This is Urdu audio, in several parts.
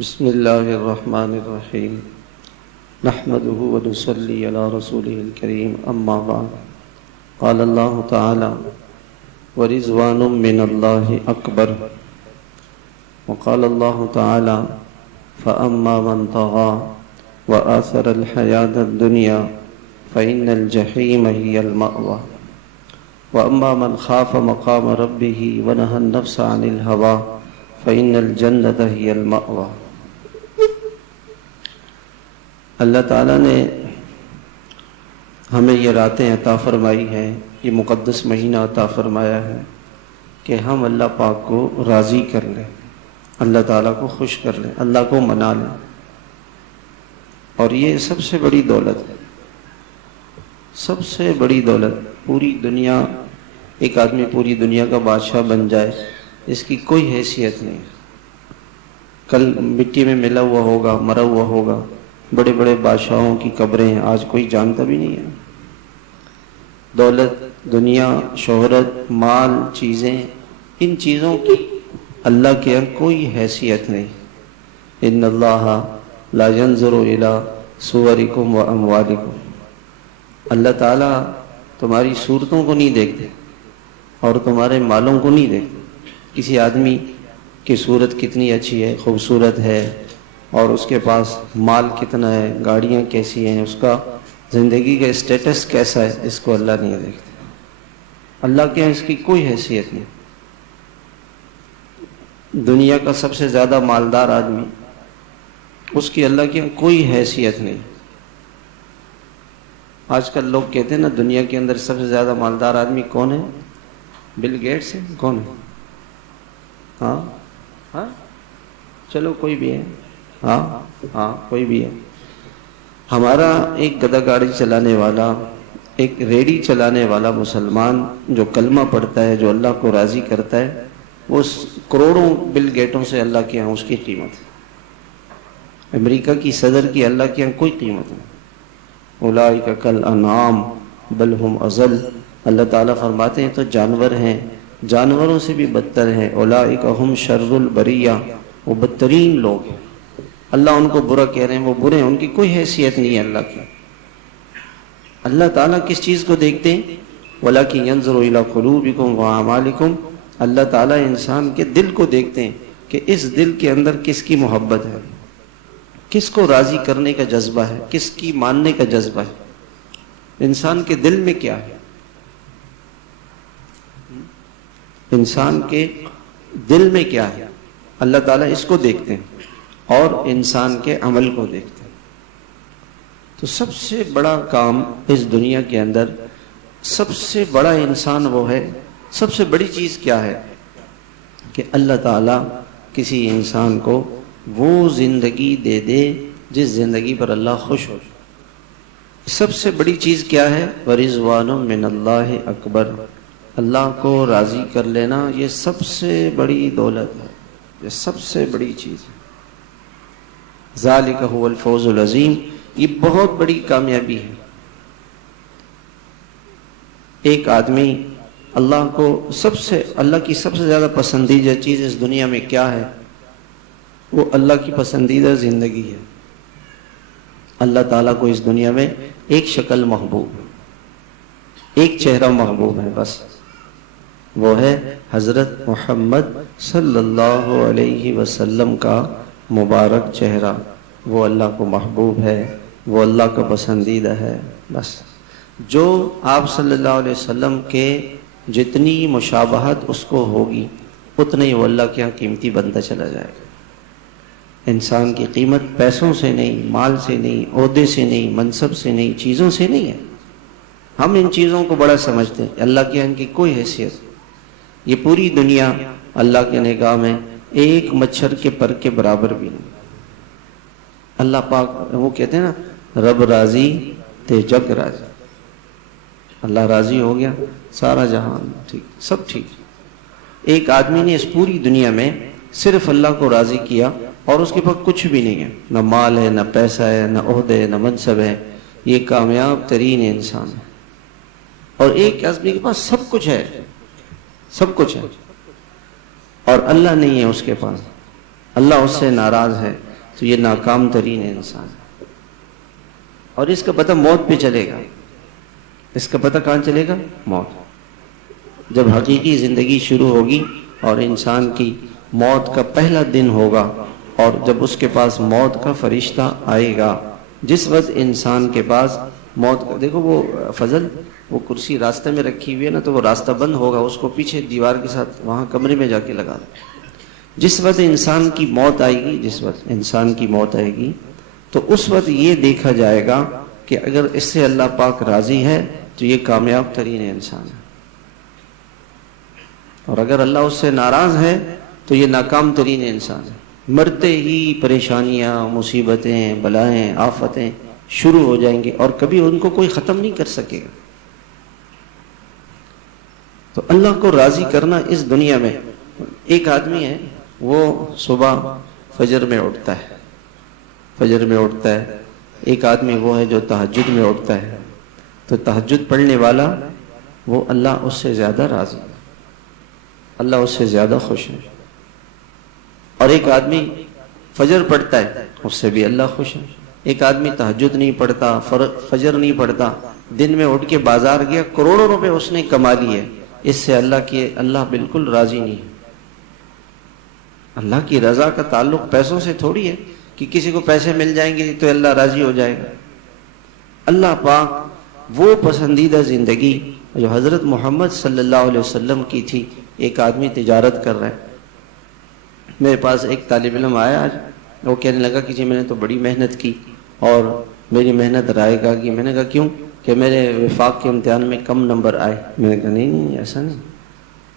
بسم اللہ الرحمن الرحیم نحمده ونصلی علی رسوله الکریم اما بعد قال اللہ تعالی ورضوان من اللہ اکبر وقال اللہ تعالی فاما من طغى وآثر الحیاة الدنیا فإن الجحیم هی المأوى واما من خاف مقام ربه ونهى النفس عن الهوى فإن الجنة هی المأوى۔ اللہ تعالیٰ نے ہمیں یہ راتیں عطا فرمائی ہیں، یہ مقدس مہینہ عطا فرمایا ہے کہ ہم اللہ پاک کو راضی کر لیں، اللہ تعالیٰ کو خوش کر لیں، اللہ کو منا لیں، اور یہ سب سے بڑی دولت ہے، سب سے بڑی دولت۔ پوری دنیا، ایک آدمی پوری دنیا کا بادشاہ بن جائے، اس کی کوئی حیثیت نہیں، کل مٹی میں ملا ہوا ہوگا، مرا ہوا ہوگا۔ بڑے بڑے بادشاہوں کی قبریں ہیں، آج کوئی جانتا بھی نہیں ہے۔ دولت، دنیا، شہرت، مال، چیزیں، ان چیزوں کی اللہ کے یہاں کوئی حیثیت نہیں۔ ان اللہ لا ينظر الى صورکم و اموالکم، اللہ تعالیٰ تمہاری صورتوں کو نہیں دیکھتے اور تمہارے مالوں کو نہیں دیکھتے۔ کسی آدمی کی صورت کتنی اچھی ہے، خوبصورت ہے، اور اس کے پاس مال کتنا ہے، گاڑیاں کیسی ہیں، اس کا زندگی کا اسٹیٹس کیسا ہے، اس کو اللہ نہیں دیکھتے۔ اللہ کے یہاں اس کی کوئی حیثیت نہیں۔ دنیا کا سب سے زیادہ مالدار آدمی، اس کی اللہ کے یہاں کوئی حیثیت نہیں۔ آج کل لوگ کہتے ہیں نا، دنیا کے اندر سب سے زیادہ مالدار آدمی کون ہے؟ بل گیٹس ہے؟ کون ہے؟ ہاں چلو کوئی بھی ہے، ہاں کوئی بھی ہے۔ ہمارا ایک گدھا گاڑی چلانے والا، ایک ریڑھی چلانے والا مسلمان جو کلمہ پڑھتا ہے، جو اللہ کو راضی کرتا ہے، وہ کروڑوں بل گیٹوں سے اللہ کے یہاں اس کی قیمت ہے۔ امریکہ کی صدر کی اللہ کے یہاں کوئی قیمت نہیں۔ اولئک کالانعام بل ہم اضل، اللہ تعالیٰ فرماتے ہیں تو جانور ہیں، جانوروں سے بھی بدتر ہیں۔ اولئک ہم شر البریہ، وہ بدترین لوگ ہیں۔ اللہ ان کو برا کہہ رہے ہیں، وہ برے ہیں، ان کی کوئی حیثیت نہیں ہے اللہ کی۔ اللہ تعالیٰ کس چیز کو دیکھتے ہیں؟ وَلَكِنْ يَنْظُرُ إِلَىٰ قُلُوبِكُمْ وَأَعْمَالِكُمْ، اللہ تعالیٰ انسان کے دل کو دیکھتے ہیں کہ اس دل کے اندر کس کی محبت ہے، کس کو راضی کرنے کا جذبہ ہے، کس کی ماننے کا جذبہ ہے، انسان کے دل میں کیا ہے۔ انسان کے دل میں کیا ہے، اللہ تعالیٰ اس کو دیکھتے ہیں اور انسان کے عمل کو دیکھتے ہیں۔ تو سب سے بڑا کام اس دنیا کے اندر، سب سے بڑا انسان وہ ہے، سب سے بڑی چیز کیا ہے کہ اللہ تعالیٰ کسی انسان کو وہ زندگی دے دے جس زندگی پر اللہ خوش ہو۔ سب سے بڑی چیز کیا ہے؟ وَرِضْوَانٌ مِّنَ اللَّهِ اکبر، اللہ کو راضی کر لینا، یہ سب سے بڑی دولت ہے، یہ سب سے بڑی چیز ہے۔ ذالک هو الفوز العظیم، یہ بہت بڑی کامیابی ہے۔ ایک آدمی اللہ کو اللہ کی سب سے زیادہ پسندیدہ چیز اس دنیا میں کیا ہے؟ وہ اللہ کی پسندیدہ زندگی ہے۔ اللہ تعالیٰ کو اس دنیا میں ایک شکل محبوب ہے، ایک چہرہ محبوب ہے، بس وہ ہے حضرت محمد صلی اللہ علیہ وسلم کا مبارک چہرہ۔ وہ اللہ کو محبوب ہے، وہ اللہ کا پسندیدہ ہے۔ بس جو آپ صلی اللہ علیہ وسلم کے جتنی مشابہت اس کو ہوگی، اتنا ہی وہ اللہ کے یہاں قیمتی بنتا چلا جائے گا۔ انسان کی قیمت پیسوں سے نہیں، مال سے نہیں، عہدے سے نہیں، منصب سے نہیں، چیزوں سے نہیں ہے۔ ہم ان چیزوں کو بڑا سمجھتے ہیں، اللہ کے یہاں ان کی کوئی حیثیت۔ یہ پوری دنیا اللہ کے نگاہ میں ایک مچھر کے پر کے برابر بھی نہیں۔ اللہ پاک وہ کہتے ہیں نا، رب راضی تے جگ راضی، اللہ راضی ہو گیا، سارا جہان ٹھیک، سب ٹھیک۔ ایک آدمی نے اس پوری دنیا میں صرف اللہ کو راضی کیا اور اس کے پاس کچھ بھی نہیں ہے، نہ مال ہے، نہ پیسہ ہے، نہ عہدے ہے، نہ منصب ہے، یہ کامیاب ترین انسان ہے۔ اور ایک آدمی کے پاس سب کچھ ہے، سب کچھ ہے، اور اللہ نہیں ہے اس کے پاس، اللہ اس سے ناراض ہے۔ تو یہ ناکام ترین انسان ہے. اور اس کا پتہ موت پہ چلے گا. اس کا پتہ کہاں چلے گا؟ موت. جب حقیقی زندگی شروع ہوگی اور انسان کی موت کا پہلا دن ہوگا، اور جب اس کے پاس موت کا فرشتہ آئے گا، جس وقت انسان کے پاس موت کا، دیکھو وہ فضل، وہ کرسی راستے میں رکھی ہوئی ہے نا، تو وہ راستہ بند ہوگا، اس کو پیچھے دیوار کے ساتھ وہاں کمرے میں جا کے لگا دو. جس وقت انسان کی موت آئے گی، جس وقت انسان کی موت آئے گی، تو اس وقت یہ دیکھا جائے گا کہ اگر اس سے اللہ پاک راضی ہے تو یہ کامیاب ترین انسان ہے، اور اگر اللہ اس سے ناراض ہے تو یہ ناکام ترین انسان ہے. مرتے ہی پریشانیاں، مصیبتیں، بلائیں، آفتیں شروع ہو جائیں گی اور کبھی ان کو کوئی ختم نہیں کر سکے گا. تو اللہ کو راضی کرنا اس دنیا میں. ایک آدمی ہے، وہ صبح فجر میں اٹھتا ہے، فجر میں اٹھتا ہے. ایک آدمی وہ ہے جو تہجد میں اٹھتا ہے. تو تہجد پڑھنے والا، وہ اللہ اس سے زیادہ راضی ہے، اللہ اس سے زیادہ خوش ہے. اور ایک آدمی فجر پڑھتا ہے، اس سے بھی اللہ خوش ہے. ایک آدمی تہجد نہیں پڑھتا، فجر نہیں پڑھتا، دن میں اٹھ کے بازار گیا، کروڑوں روپے اس نے کما لیے، اس سے اللہ بالکل راضی نہیں ہے. اللہ کی رضا کا تعلق پیسوں سے تھوڑی ہے کہ کسی کو پیسے مل جائیں گے تو اللہ راضی ہو جائے گا. اللہ پاک وہ پسندیدہ زندگی جو حضرت محمد صلی اللہ علیہ وسلم کی تھی. ایک آدمی تجارت کر رہا ہے، میرے پاس ایک طالب علم آیا آج، وہ کہنے لگا کہ جی میں نے تو بڑی محنت کی اور میری محنت رائے گا کی. میں نے کہا کیوں؟ کہ میرے وفاق کے امتحان میں کم نمبر آئے. میں نے کہا نہیں ایسا نہیں،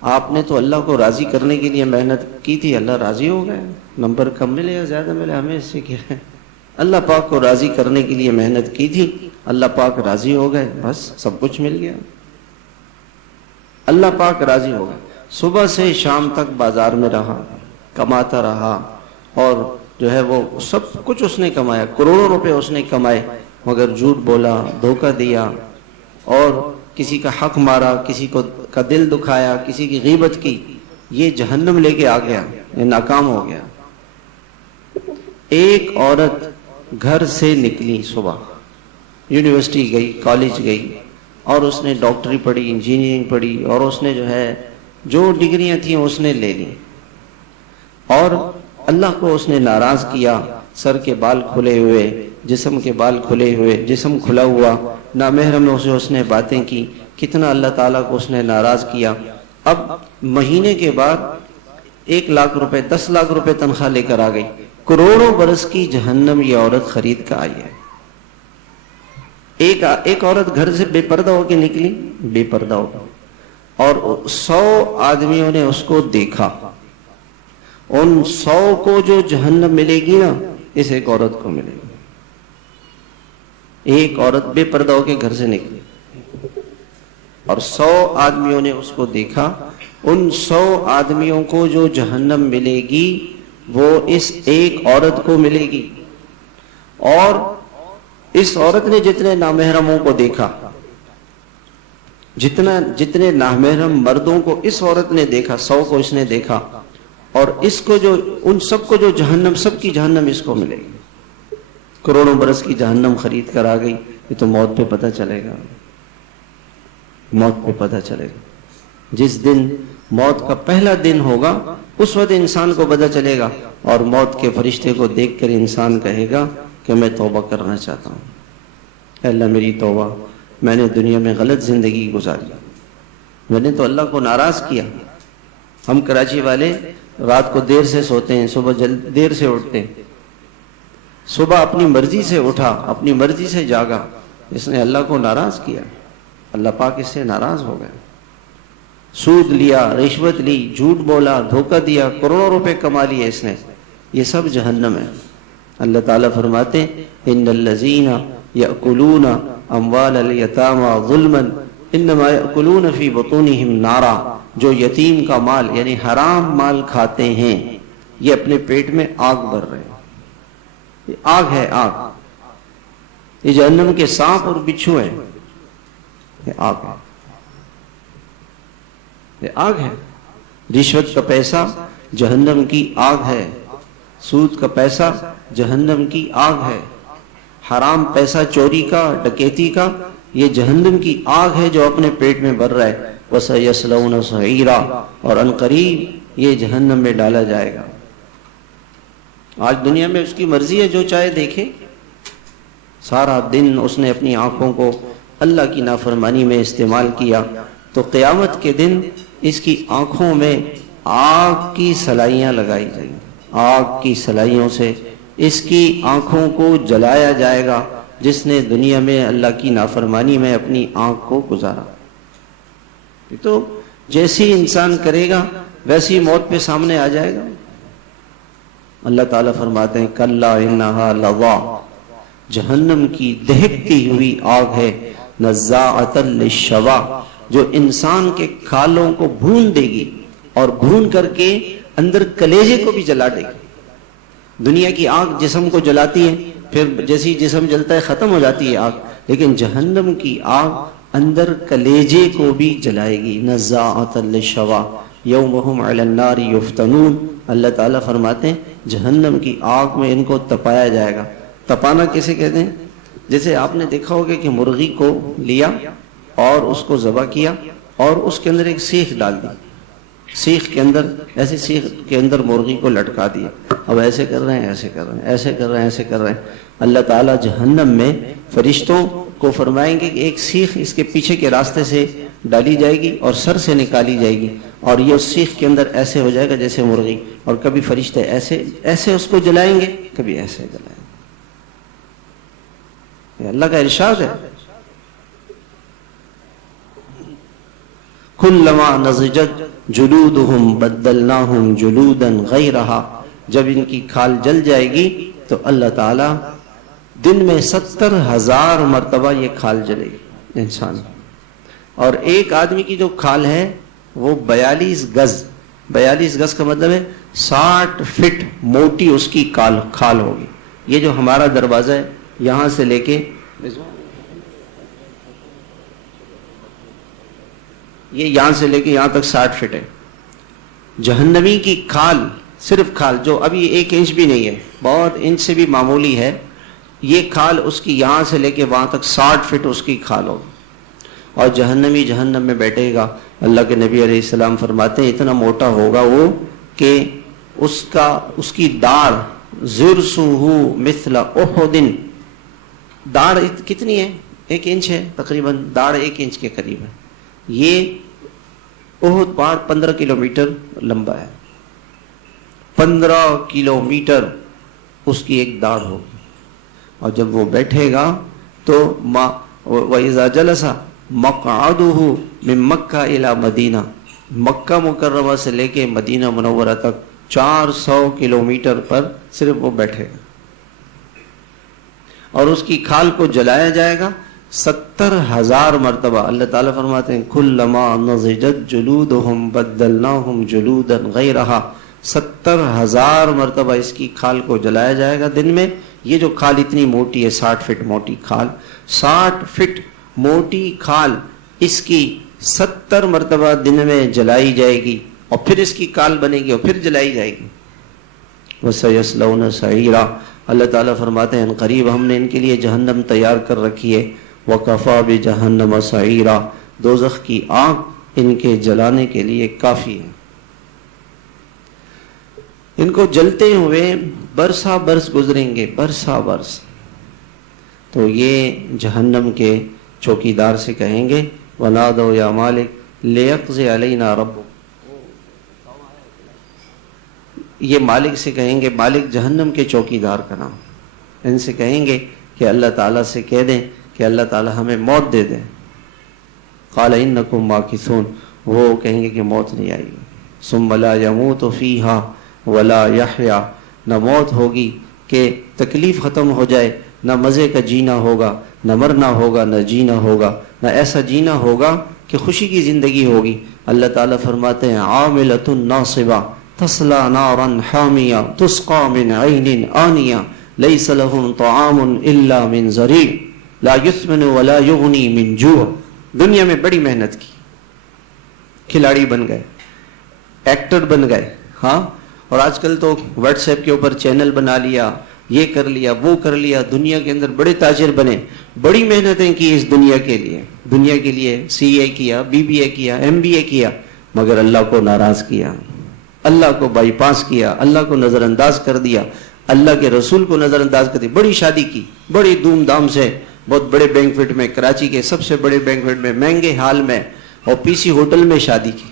آپ نے تو اللہ کو راضی کرنے کے لیے محنت کی تھی، اللہ راضی ہو گئے. نمبر کم ملے یا زیادہ ملے ہمیں اس سے کیا ہے؟ اللہ پاک کو راضی کرنے کے لیے محنت کی تھی، اللہ پاک راضی ہو گئے، بس سب کچھ مل گیا. اللہ پاک راضی ہو گئے. صبح سے شام تک بازار میں رہا، کماتا رہا، اور جو ہے وہ سب کچھ اس نے کمایا، کروڑوں روپے اس نے کمائے، مگر جھوٹ بولا، دھوکہ دیا، اور کسی کا حق مارا، کسی کا دل دکھایا، کسی کی غیبت کی. یہ جہنم لے کے آ گیا، یہ ناکام ہو گیا. ایک عورت گھر سے نکلی صبح، یونیورسٹی گئی، کالج گئی، اور اس نے ڈاکٹری پڑھی، انجینئرنگ پڑھی، اور اس نے جو ہے جو ڈگریاں تھیں اس نے لے لی، اور اللہ کو اس نے ناراض کیا. سر کے بال کھلے ہوئے، جسم کے بال کھلے ہوئے، جسم کھلا ہوا، نامحرم سے اس نے باتیں کی. کتنا اللہ تعالیٰ کو اس نے ناراض کیا. اب مہینے کے بعد 1 لاکھ روپے، 10 لاکھ روپے تنخواہ لے کر آ گئی. کروڑوں برس کی جہنم یہ عورت خرید کر آئی ہے. ایک عورت گھر سے بے پردہ ہو کے نکلی، بے پردہ ہو، اور 100 آدمیوں نے اس کو دیکھا. ان 100 کو جو جہنم ملے گی نا، اس ایک عورت کو ملے گی. ایک عورت بے پردہ ہو کے گھر سے نکلی اور 100 آدمیوں نے اس کو دیکھا. ان 100 آدمیوں کو جو جہنم ملے گی وہ اس ایک عورت کو ملے گی. اور اس عورت نے جتنے نامحرموں کو دیکھا، جتنے نامحرم مردوں کو اس عورت نے دیکھا، 100 کو اس نے دیکھا، اور اس کو جو ان سب کو جو جہنم، سب کی جہنم اس کو ملے گی. کروڑوں برس کی جہنم خرید کر آ گئی. یہ تو موت پہ پتہ چلے گا، موت پہ پتہ چلے گا. جس دن موت کا پہلا دن ہوگا اس وقت انسان کو پتہ چلے گا، اور موت کے فرشتے کو دیکھ کر انسان کہے گا کہ میں توبہ کرنا چاہتا ہوں. اے اللہ میری توبہ، میں نے دنیا میں غلط زندگی گزاری، میں نے تو اللہ کو ناراض کیا. ہم کراچی والے رات کو دیر سے سوتے ہیں، صبح دیر سے اٹھتے ہیں. صبح اپنی مرضی سے اٹھا، اپنی مرضی سے جاگا، اس نے اللہ کو ناراض کیا. اللہ پاک اس سے ناراض ہو گئے. سود لیا، رشوت لی، جھوٹ بولا، دھوکہ دیا، کروڑوں روپے کما لیے اس نے، یہ سب جہنم ہے. اللہ تعالیٰ فرماتے ہیں ان الذین یأکلون اموال الیتامی ظلما انما یأکلون فی بطونہم نارا. جو یتیم کا مال یعنی حرام مال کھاتے ہیں، یہ اپنے پیٹ میں آگ بھر رہے ہیں. یہ آگ ہے، آگ. یہ جہنم کے سانپ اور بچھو ہیں، یہ آگ ہے، یہ آگ ہے. رشوت کا پیسہ جہنم کی آگ ہے. سود کا پیسہ جہنم کی آگ ہے، حرام پیسہ چوری کا، ڈکیتی کا، یہ جہنم کی آگ ہے جو اپنے پیٹ میں بھر رہا ہے۔ وَسَيَصْلَوْنَ سَعِيرًا، اور عنقریب یہ جہنم میں ڈالا جائے گا۔ آج دنیا میں اس کی مرضی ہے، جو چاہے دیکھے، سارا دن اس نے اپنی آنکھوں کو اللہ کی نافرمانی میں استعمال کیا، تو قیامت کے دن اس کی آنکھوں میں آگ کی سلائیاں لگائی جائیں گی، آگ کی سلائیوں سے اس کی آنکھوں کو جلایا جائے گا، جس نے دنیا میں اللہ کی نافرمانی میں اپنی آنکھ کو گزارا۔ تو جیسی انسان کرے گا ویسی موت پہ سامنے آ جائے گا۔ اللہ تعالیٰ فرماتے ہیں کلا انہا لظا، جہنم کی دہکتی ہوئی آگ ہے، نزاعۃ للشوا، جو انسان کے کھالوں کو بھون دے گی اور بھون کر کے اندر کلیجے کو بھی جلا دے گی۔ دنیا کی آگ جسم کو جلاتی ہے، پھر جیسی جسم جلتا ہے ختم ہو جاتی ہے آگ، لیکن جہنم کی آگ اندر کلیجے کو بھی جلائے گی۔ نزاعۃ للشوا یومہم علی النار یفتنون، اللہ تعالیٰ فرماتے ہیں جہنم کی آگ میں ان کو تپایا جائے گا۔ تپانا کیسے کہتے ہیں؟ جیسے آپ نے دیکھا ہوگا کہ مرغی کو لیا اور اس کو ذبح کیا اور اس کے اندر ایک سیخ ڈال دی، سیخ کے اندر، ایسے سیخ کے اندر مرغی کو لٹکا دیا، اب ایسے کر رہے ہیں، ایسے کر رہے ہیں، ایسے کر رہے ہیں، ایسے کر رہے ہیں۔ اللہ تعالیٰ جہنم میں فرشتوں کو فرمائیں گے کہ ایک سیخ اس کے پیچھے کے راستے سے ڈالی جائے گی اور سر سے نکالی جائے گی، اور یہ اس سیخ کے اندر ایسے ہو جائے گا جیسے مرغی، اور کبھی فرشتے ایسے ایسے اس کو جلائیں گے، کبھی ایسے جلائیں گے۔ یہ اللہ کا ارشاد ہے۔ کلما نضجت جلودہم بدلناہم جلودا غیرہا، جب ان کی کھال جل جائے گی تو اللہ تعالیٰ دن میں 70,000 مرتبہ یہ کھال جلے گی انسان، اور ایک آدمی کی جو کھال ہے وہ 42 گز، 42 گز کا مطلب ہے 60 فٹ موٹی اس کی کھال ہوگی۔ یہ جو ہمارا دروازہ ہے یہاں سے لے کے یہ یہاں سے لے کے یہاں تک 60 فٹ ہے۔ جہنمی کی کھال، صرف کھال جو ابھی 1 انچ بھی نہیں ہے، بہت انچ سے بھی معمولی ہے، یہ کھال اس کی یہاں سے لے کے وہاں تک 60 فٹ اس کی کھال ہوگی۔ اور جہنمی جہنم میں بیٹھے گا، اللہ کے نبی علیہ السلام فرماتے ہیں اتنا موٹا ہوگا وہ کہ اس کی داڑھ ضرسہ مثل احد، داڑھ کتنی ہے؟ 1 انچ ہے تقریباً، داڑھ 1 انچ کے قریب ہے۔ یہ احد پہاڑ 15 کلومیٹر لمبا ہے، 15 کلومیٹر اس کی ایک داڑھ ہوگی، اور جب وہ بیٹھے گا تو وَإِذَا جَلَسَ مَقْعَدُهُ مِن مَكَّةَ إِلَى مَدِينَةَ، مکہ مکرمہ سے لے کے مدینہ منورہ تک 400 کلومیٹر پر صرف وہ بیٹھے گا، اور اس کی کھال کو جلایا جائے گا 70,000 مرتبہ۔ اللہ تعالیٰ فرماتے ہیں کلما نضجت جلودہم بدلناہم جلودا غیرہا، 70,000 مرتبہ اس کی کھال کو جلایا جائے گا دن میں۔ یہ جو کھال اتنی موٹی ہے، 60 فٹ موٹی کھال، 60 فٹ موٹی کھال اس کی 70 مرتبہ دن میں جلائی جائے گی، اور پھر اس کی کھال بنے گی اور پھر جلائی جائے گی۔ وَسَيَصْلَوْنَ سَعِيرًا، اللہ تعالیٰ فرماتے ہیں قریب ہم نے ان کے لیے جہنم تیار کر رکھی ہے۔ وَكَفَى بِجَهَنَّمَ سَعِيرًا، دوزخ کی آگ ان کے جلانے کے لیے کافی ہے۔ ان کو جلتے ہوئے برسا برس گزریں گے، برسا برس، تو یہ جہنم کے چوکیدار سے کہیں گے وَنَادَوْا يَا مَالِكْ لِيَقْضِ عَلَيْنَا رَبُّكَ، یہ مالک سے کہیں گے، مالک جہنم کے چوکیدار کا نام، ان سے کہیں گے کہ اللہ تعالیٰ سے کہہ دیں کہ اللہ تعالیٰ ہمیں موت دے دیں۔ قَالَ إِنَّكُمْ مَاكِثُونَ، وہ کہیں گے کہ موت نہیں آئے گی۔ ثُمَّ لَا يَمُوتُ فِيهَا وَلَا يَحْيَا، نہ موت ہوگی کہ تکلیف ختم ہو جائے، نہ مزے کا جینا ہوگا، نہ مرنا ہوگا، نہ جینا ہوگا، نہ ایسا جینا ہوگا کہ خوشی کی زندگی ہوگی۔ اللہ تعالیٰ فرماتے ہیں عَامِلَةٌ نَاصِبَةٌ تَصْلَىٰ نَارًا حَامِيَةً تُسْقَىٰ مِنْ عَيْنٍ آنِيَةٍ لَيْسَ لَهُمْ طَعَامٌ إِلَّا مِنْ ضَرِيعٍ لَا يُسْمِنُ وَلَا يُغْنِي مِنْ جُوعٍ۔ دنیا میں بڑی محنت کی، کھلاڑی بن گئے، ایکٹر بن گئے، ہاں، اور آج کل تو واٹس ایپ کے اوپر چینل بنا لیا، یہ کر لیا، وہ کر لیا، دنیا کے اندر بڑے تاجر بنے، بڑی محنتیں کی اس دنیا کے لیے سی اے کیا، بی بی اے کیا، ایم بی اے کیا، مگر اللہ کو ناراض کیا، اللہ کو بائی پاس کیا، اللہ کو نظر انداز کر دیا، اللہ کے رسول کو نظر انداز کر دیا۔ بڑی شادی کی، بڑی دھوم دھام سے، بہت بڑے بینکویٹ میں، کراچی کے سب سے بڑے بینکویٹ میں، مہنگے ہال میں اور پی سی ہوٹل میں شادی کی۔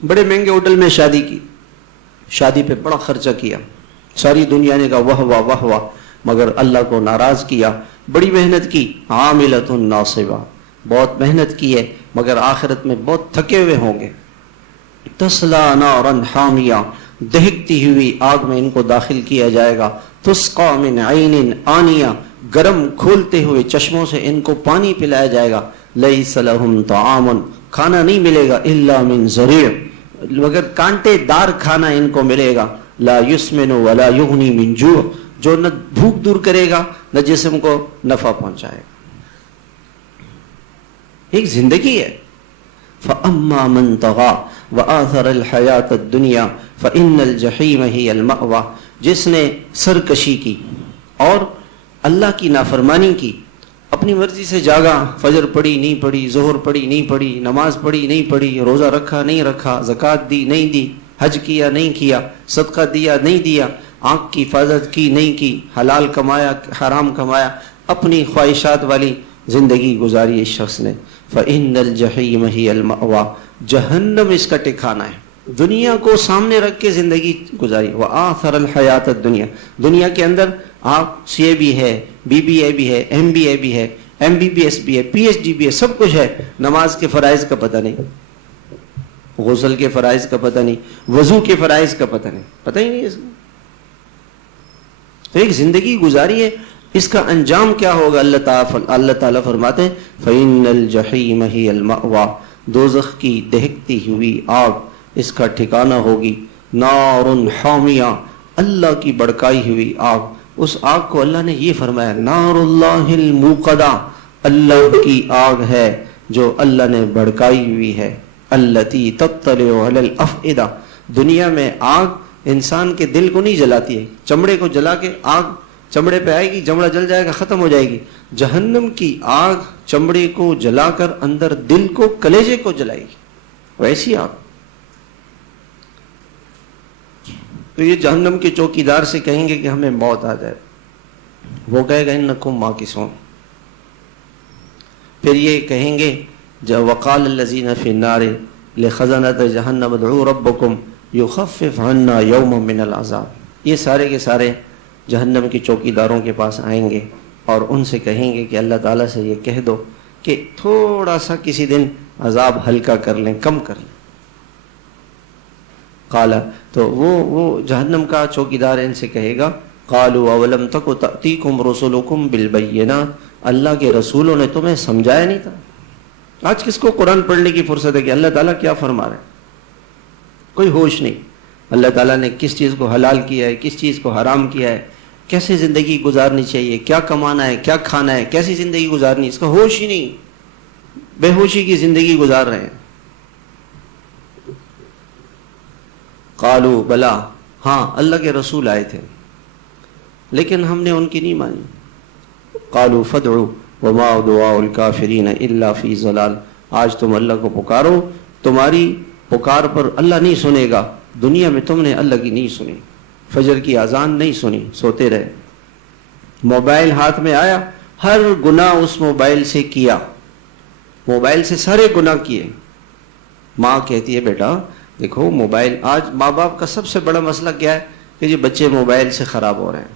بڑے مہنگے ہوٹل میں شادی کی، شادی پہ بڑا خرچہ کیا، ساری دنیا نے کہا واہ واہ واہ واہ، مگر اللہ کو ناراض کیا۔ بڑی محنت کی، عاملۃ ناصبہ، بہت محنت کی ہے، مگر آخرت میں بہت تھکے ہوئے ہوں گے۔ تسلا نارا حامیہ، دہکتی ہوئی آگ میں ان کو داخل کیا جائے گا۔ تسقا من عین آنیہ، گرم کھولتے ہوئے چشموں سے ان کو پانی پلایا جائے گا۔ لیس لہم طعام، کھانا نہیں ملے گا، الا من ضریع، مگر کانٹے دار کھانا ان کو ملے گا۔ لا یسمن ولا یغنی من جوع، جو نہ بھوک دور کرے گا نہ جسم کو نفع پہنچائے گا۔ ایک زندگی ہے۔ فَأَمَّا مَنْ طَغَى وَآثَرَ الْحَيَاةَ الدُّنْيَا فَإِنَّ الْجَحِيمَ هِيَ الْمَأْوَى، جس نے سرکشی کی اور اللہ کی نافرمانی کی، اپنی مرضی سے جاگا، فجر پڑھی نہیں پڑھی، ظہر پڑھی نہیں پڑھی، نماز پڑھی نہیں پڑھی، روزہ رکھا نہیں رکھا، زکوٰۃ دی نہیں دی، حج کیا نہیں کیا، صدقہ دیا نہیں دیا، آنکھ کی حفاظت کی نہیں کی، حلال کمایا حرام کمایا، اپنی خواہشات والی زندگی گزاری اس شخص نے۔ فَإِنَّ الْجَحِيمَ هِيَ الْمَأْوَى، جہنم اس کا ٹھکانہ ہے۔ دنیا کو سامنے رکھ کے زندگی گزاری۔ وَآثَرَ الْحَيَاةَ الدُّنْيَا، دنیا کے اندر آپ سی اے بھی ہے، بی بی اے بھی ہے، ایم بی اے بھی ہے، ایم بی بی ایس بھی ہے، پی ایچ ڈی بھی ہے، سب کچھ ہے، نماز کے فرائض کا پتہ نہیں، غسل کے فرائض کا پتہ نہیں، وضو کے فرائض کا پتہ نہیں، پتہ ہی نہیں اس کو۔ تو ایک زندگی گزاری ہے، اس کا انجام کیا ہوگا؟ اللہ تعالیٰ فرماتے ہیں فَإِنَّ الْجَحِيمَ هِيَ الْمَأْوَى، دوزخ کی دہکتی ہوئی آگ اس کا ٹھکانہ ہوگی۔ نار حامیہ، اللہ کی بڑکائی ہوئی آگ، اس آگ کو اللہ نے یہ فرمایا نار اللہ الموقدہ، اللہ کی آگ ہے جو اللہ نے بڑکائی ہوئی ہے۔ التی تطلع علی الافئدہ، دنیا میں آگ انسان کے دل کو نہیں جلاتی ہے، چمڑے کو جلا کے آگ چمڑے پہ آئے گی، چمڑا جل جائے گا، ختم ہو جائے گی۔ جہنم کی آگ چمڑے کو جلا کر اندر دل کو، کلیجے کو جلائے گی، ویسی آگ۔ تو یہ جہنم کے چوکیدار سے کہیں گے کہ ہمیں موت آ جائے، وہ کہے گا انکم ماکثون۔ پھر یہ کہیں گے وقال الذین فی النار لخزنۃ جہنم ادعوا ربکم یخفف عنا یوما من العذاب، یہ سارے کے سارے جہنم کے چوکیداروں کے پاس آئیں گے اور ان سے کہیں گے کہ اللہ تعالیٰ سے یہ کہہ دو کہ تھوڑا سا کسی دن عذاب ہلکا کر لیں، کم کر لیں۔ قالا، تو وہ جہنم کا چوکیدار ان سے کہے گا قالوا اولم تک تأتیکم رسلکم بالبینات، اللہ کے رسولوں نے تمہیں سمجھایا نہیں تھا؟ آج کس کو قرآن پڑھنے کی فرصت ہے کہ اللہ تعالیٰ کیا فرما رہے ہیں؟ کوئی ہوش نہیں، اللہ تعالیٰ نے کس چیز کو حلال کیا ہے، کس چیز کو حرام کیا ہے، کیسے زندگی گزارنی چاہیے، کیا کمانا ہے، کیا کھانا ہے، کیسی زندگی گزارنی، اس کا ہوش ہی نہیں، بے ہوشی کی زندگی گزار رہے ہیں۔ قالوا بلا، ہاں اللہ کے رسول آئے تھے لیکن ہم نے ان کی نہیں مانی۔ قالوا فادعوا وما دعاء الکافرین الا فی ضلال، آج تم اللہ کو پکارو، تمہاری پکار پر اللہ نہیں سنے گا، دنیا میں تم نے اللہ کی نہیں سنی، فجر کی اذان نہیں سنی، سوتے رہے، موبائل ہاتھ میں آیا، ہر گناہ اس موبائل سے کیا، موبائل سے سارے گناہ کیے۔ ماں کہتی ہے بیٹا دیکھو موبائل، آج ماں باپ کا سب سے بڑا مسئلہ کیا ہے کہ یہ بچے موبائل سے خراب ہو رہے ہیں،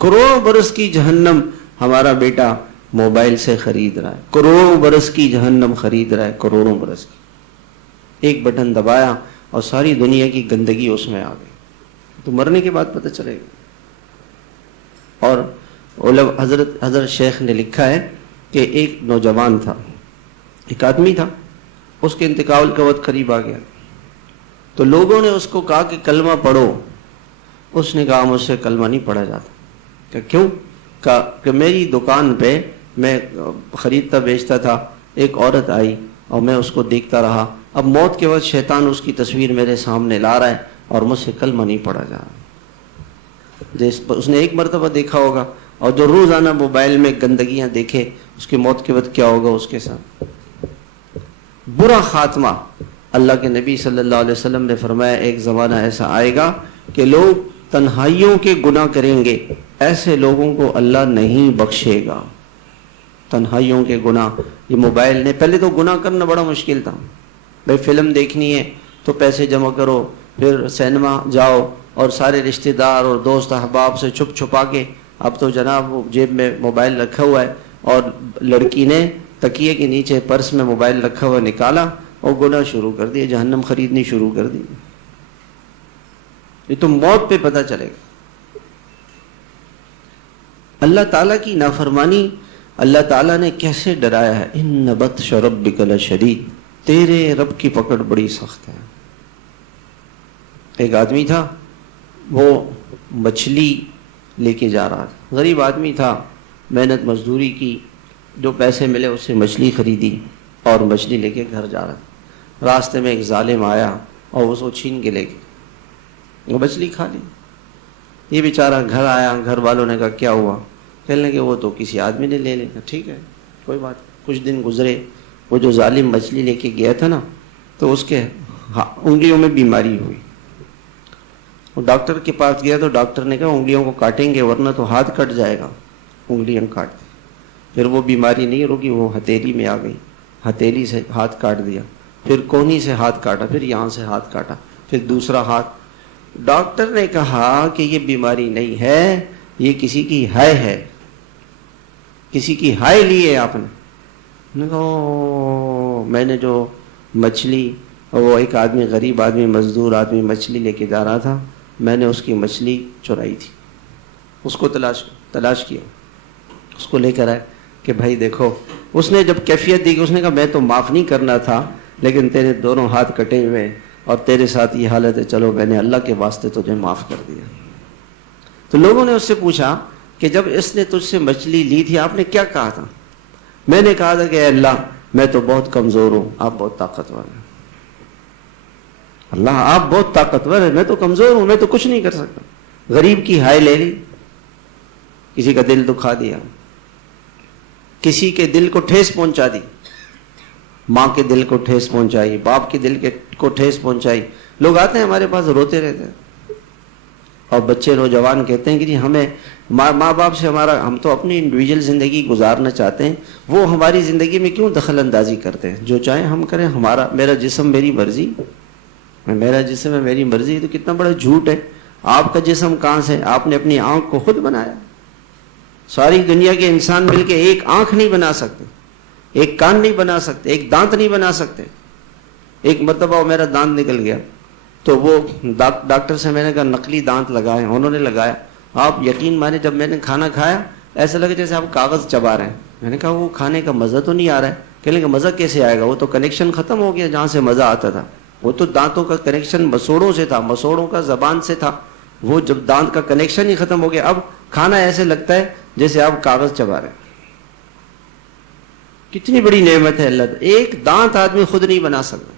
کروڑوں برس کی جہنم ہمارا بیٹا موبائل سے خرید رہا ہے، کروڑوں برس کی جہنم خرید رہا ہے، کروڑوں برس کی۔ ایک بٹن دبایا اور ساری دنیا کی گندگی اس میں آ گئی، تو مرنے کے بعد پتہ چلے گا۔ اور حضرت شیخ نے لکھا ہے کہ ایک نوجوان تھا، ایک آدمی تھا، اس کے انتقال کا وقت قریب آ گیا، تو لوگوں نے اس کو کہا کہ کلمہ پڑھو. اس نے کہا مجھ سے کلمہ نہیں پڑھا جاتا. کہ کیوں؟ کہا کہ میری دکان پہ میں خریدتا بیچتا تھا, ایک عورت آئی اور میں اس کو دیکھتا رہا, اب موت کے وقت شیطان اس کی تصویر میرے سامنے لا رہا ہے اور مجھ سے کلمہ نہیں پڑھا جا رہا. اس نے ایک مرتبہ دیکھا ہوگا, اور جو روزانہ موبائل میں گندگیاں دیکھے, اس کی موت کے وقت کیا ہوگا اس کے ساتھ؟ برا خاتمہ. اللہ کے نبی صلی اللہ علیہ وسلم نے فرمایا ایک زمانہ ایسا آئے گا کہ لوگ تنہائیوں کے گناہ کریں گے, ایسے لوگوں کو اللہ نہیں بخشے گا. تنہائیوں کے گناہ, یہ موبائل نے, پہلے تو گناہ کرنا بڑا مشکل تھا. بھائی فلم دیکھنی ہے تو پیسے جمع کرو, پھر سینما جاؤ, اور سارے رشتہ دار اور دوست احباب سے چھپ چھپا کے. اب تو جناب وہ جیب میں موبائل رکھا ہوا ہے, اور لڑکی نے تکیے کے نیچے پرس میں موبائل رکھا ہوا نکالا اور گناہ شروع کر دیا, جہنم خریدنی شروع کر دی. یہ تو موت پہ پتہ چلے گا. اللہ تعالیٰ کی نافرمانی اللہ تعالیٰ نے کیسے ڈرایا ہے, ان بطش ربک لشدید, تیرے رب کی پکڑ بڑی سخت ہے. ایک آدمی تھا, وہ مچھلی لے کے جا رہا تھا, غریب آدمی تھا, محنت مزدوری کی, جو پیسے ملے اس سے مچھلی خریدی اور مچھلی لے کے گھر جا رہا تھا. راستے میں ایک ظالم آیا اور اس کو چھین کے لے گیا, وہ مچھلی کھا لی. یہ بیچارہ گھر آیا, گھر والوں نے کہا کیا ہوا؟ کہنے لگے وہ تو کسی آدمی نے لے لیا. ٹھیک ہے کوئی بات. کچھ دن گزرے, وہ جو ظالم مچھلی لے کے گیا تھا نا, تو اس کے انگلیوں میں بیماری ہوئی. وہ ڈاکٹر کے پاس گیا تو ڈاکٹر نے کہا انگلیوں کو کاٹیں گے ورنہ تو ہاتھ کٹ جائے گا. انگلیاں کاٹ دی. پھر وہ بیماری نہیں رکی, وہ ہتھیلی میں آ گئی, ہتھیلی سے ہاتھ کاٹ دیا, پھر کونی سے ہاتھ کاٹا, پھر یہاں سے ہاتھ کاٹا, پھر دوسرا ہاتھ. ڈاکٹر نے کہا کہ یہ بیماری نہیں ہے, یہ کسی کی ہائے ہے, کسی کی ہائے لی ہے آپ نے. میں نے جو مچھلی, وہ ایک آدمی غریب آدمی مزدور آدمی مچھلی لے کے جا رہا تھا, میں نے اس کی مچھلی چرائی تھی. اس کو تلاش کیا, اس کو لے کر آئے کہ بھائی دیکھو. اس نے جب کیفیت دی کہ اس نے کہا میں تو معاف نہیں کرنا تھا, لیکن تیرے دونوں ہاتھ کٹے ہوئے اور تیرے ساتھ یہ حالت ہے, چلو میں نے اللہ کے واسطے تجھے معاف کر دیا. تو لوگوں نے اس سے پوچھا کہ جب اس نے تجھ سے مچھلی لی تھی آپ نے کیا کہا تھا؟ میں نے کہا تھا کہ اے اللہ میں تو بہت کمزور ہوں, آپ بہت طاقتور ہیں. اللہ آپ بہت طاقتور ہیں, میں تو کمزور ہوں, میں تو کچھ نہیں کر سکتا. غریب کی ہائے لے لی, کسی کا دل دکھا دیا, کسی کے دل کو ٹھیس پہنچا دی, ماں کے دل کو ٹھیس پہنچائی, باپ کے دل کو ٹھیس پہنچائی. لوگ آتے ہیں ہمارے پاس روتے رہتے ہیں, اور بچے نوجوان کہتے ہیں کہ جی ہمیں ماں باپ سے ہم تو اپنی انڈیویجول زندگی گزارنا چاہتے ہیں, وہ ہماری زندگی میں کیوں دخل اندازی کرتے ہیں؟ جو چاہیں ہم کریں, میرا جسم میری مرضی, میرا جسم ہے میری مرضی. تو کتنا بڑا جھوٹ ہے. آپ کا جسم کہاں سے؟ آپ نے اپنی آنکھ کو خود بنایا. ساری دنیا کے انسان مل کے ایک آنکھ نہیں بنا سکتے, ایک کان نہیں بنا سکتے, ایک دانت نہیں بنا سکتے. ایک مرتبہ میرا دانت نکل گیا تو وہ ڈاکٹر سے میں نے کہا نقلی دانت لگائے, انہوں نے لگایا. آپ یقین مانے جب میں نے کھانا کھایا ایسا لگا جیسے آپ کاغذ چبا رہے ہیں. میں نے کہا وہ کھانے کا مزہ تو نہیں آ رہا ہے. کہنے کا مزہ کیسے آئے گا, وہ تو کنیکشن ختم ہو گیا جہاں سے مزہ آتا تھا. وہ تو دانتوں کا کنیکشن مسوڑوں سے تھا, مسوڑوں کا زبان سے تھا. وہ جب دانت کا کنیکشن ہی ختم ہو گیا, اب کھانا ایسے لگتا ہے جیسے آپ کاغذ چبا رہے ہیں. کتنی بڑی نعمت ہے اللہ. ایک دانت آدمی خود نہیں بنا سکتا.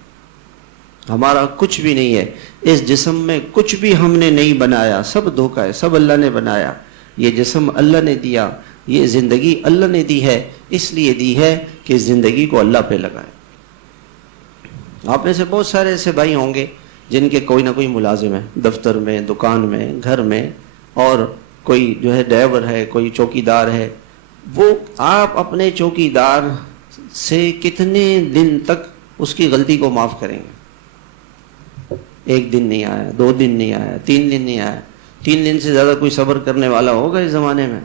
ہمارا کچھ بھی نہیں ہے اس جسم میں, کچھ بھی ہم نے نہیں بنایا, سب دھوکہ ہے, سب اللہ نے بنایا. یہ جسم اللہ نے دیا, یہ زندگی اللہ نے دی ہے, اس لیے دی ہے کہ زندگی کو اللہ پہ لگائے. آپ میں سے بہت سارے ایسے بھائی ہوں گے جن کے کوئی نہ کوئی ملازم ہے, دفتر میں, دکان میں, گھر میں, اور کوئی جو ہے ڈرائیور ہے, کوئی چوکیدار ہے. وہ آپ اپنے چوکیدار سے کتنے دن تک اس کی غلطی کو معاف کریں گے؟ ایک دن نہیں آیا, 2 دن نہیں آیا, 3 دن نہیں آیا. 3 دن سے زیادہ کوئی صبر کرنے والا ہوگا اس زمانے میں؟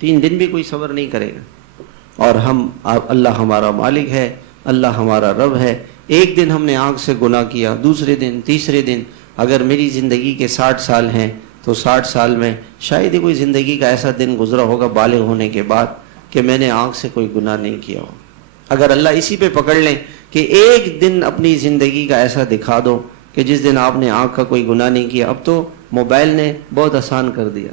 3 دن بھی کوئی صبر نہیں کرے گا. اور اللہ ہمارا مالک ہے, اللہ ہمارا رب ہے. ایک دن ہم نے آنکھ سے گناہ کیا, دوسرے دن, تیسرے دن. اگر میری زندگی کے 60 سال ہیں تو 60 سال میں شاید ہی کوئی زندگی کا ایسا دن گزرا ہوگا بالغ ہونے کے بعد کہ میں نے آنکھ سے کوئی گناہ نہیں کیا ہو. اگر اللہ اسی پہ پکڑ لیں کہ ایک دن اپنی زندگی کا ایسا دکھا دو کہ جس دن آپ نے آنکھ کا کوئی گناہ نہیں کیا. اب تو موبائل نے بہت آسان کر دیا.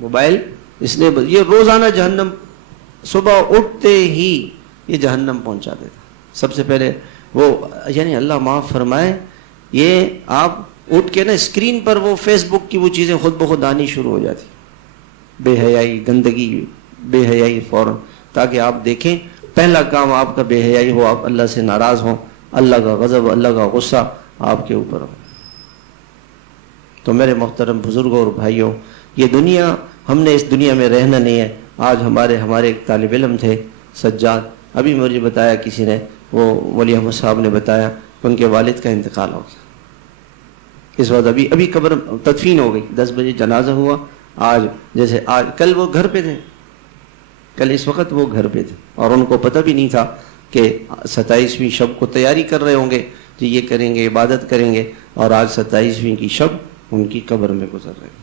موبائل اس نے یہ روزانہ جہنم، صبح اٹھتے ہی یہ جہنم پہنچا دیتا. سب سے پہلے وہ یعنی اللہ معاف فرمائے، یہ آپ اٹھ کے نا اسکرین پر وہ فیس بک کی وہ چیزیں خود بخود آنی شروع ہو جاتی، بے حیائی، گندگی، بے حیائی فوراً، تاکہ آپ دیکھیں. پہلا کام آپ کا بے حیائی ہو، آپ اللہ سے ناراض ہوں، اللہ کا غضب، اللہ کا غصہ آپ کے اوپر ہو. تو میرے محترم بزرگوں اور بھائیوں، یہ دنیا، ہم نے اس دنیا میں رہنا نہیں ہے. آج ہمارے ایک طالب علم تھے سجاد، ابھی مجھے بتایا کسی نے، وہ ولی احمد صاحب نے بتایا کہ ان کے والد کا انتقال ہو گیا. اس وقت ابھی قبر تدفین ہو گئی، 10 بجے جنازہ ہوا. آج کل وہ گھر پہ تھے، کل اس وقت وہ گھر پہ تھے، اور ان کو پتہ بھی نہیں تھا کہ 27ویں شب کو تیاری کر رہے ہوں گے کہ یہ کریں گے، عبادت کریں گے، اور آج 27ویں کی شب ان کی قبر میں گزر رہے ہیں.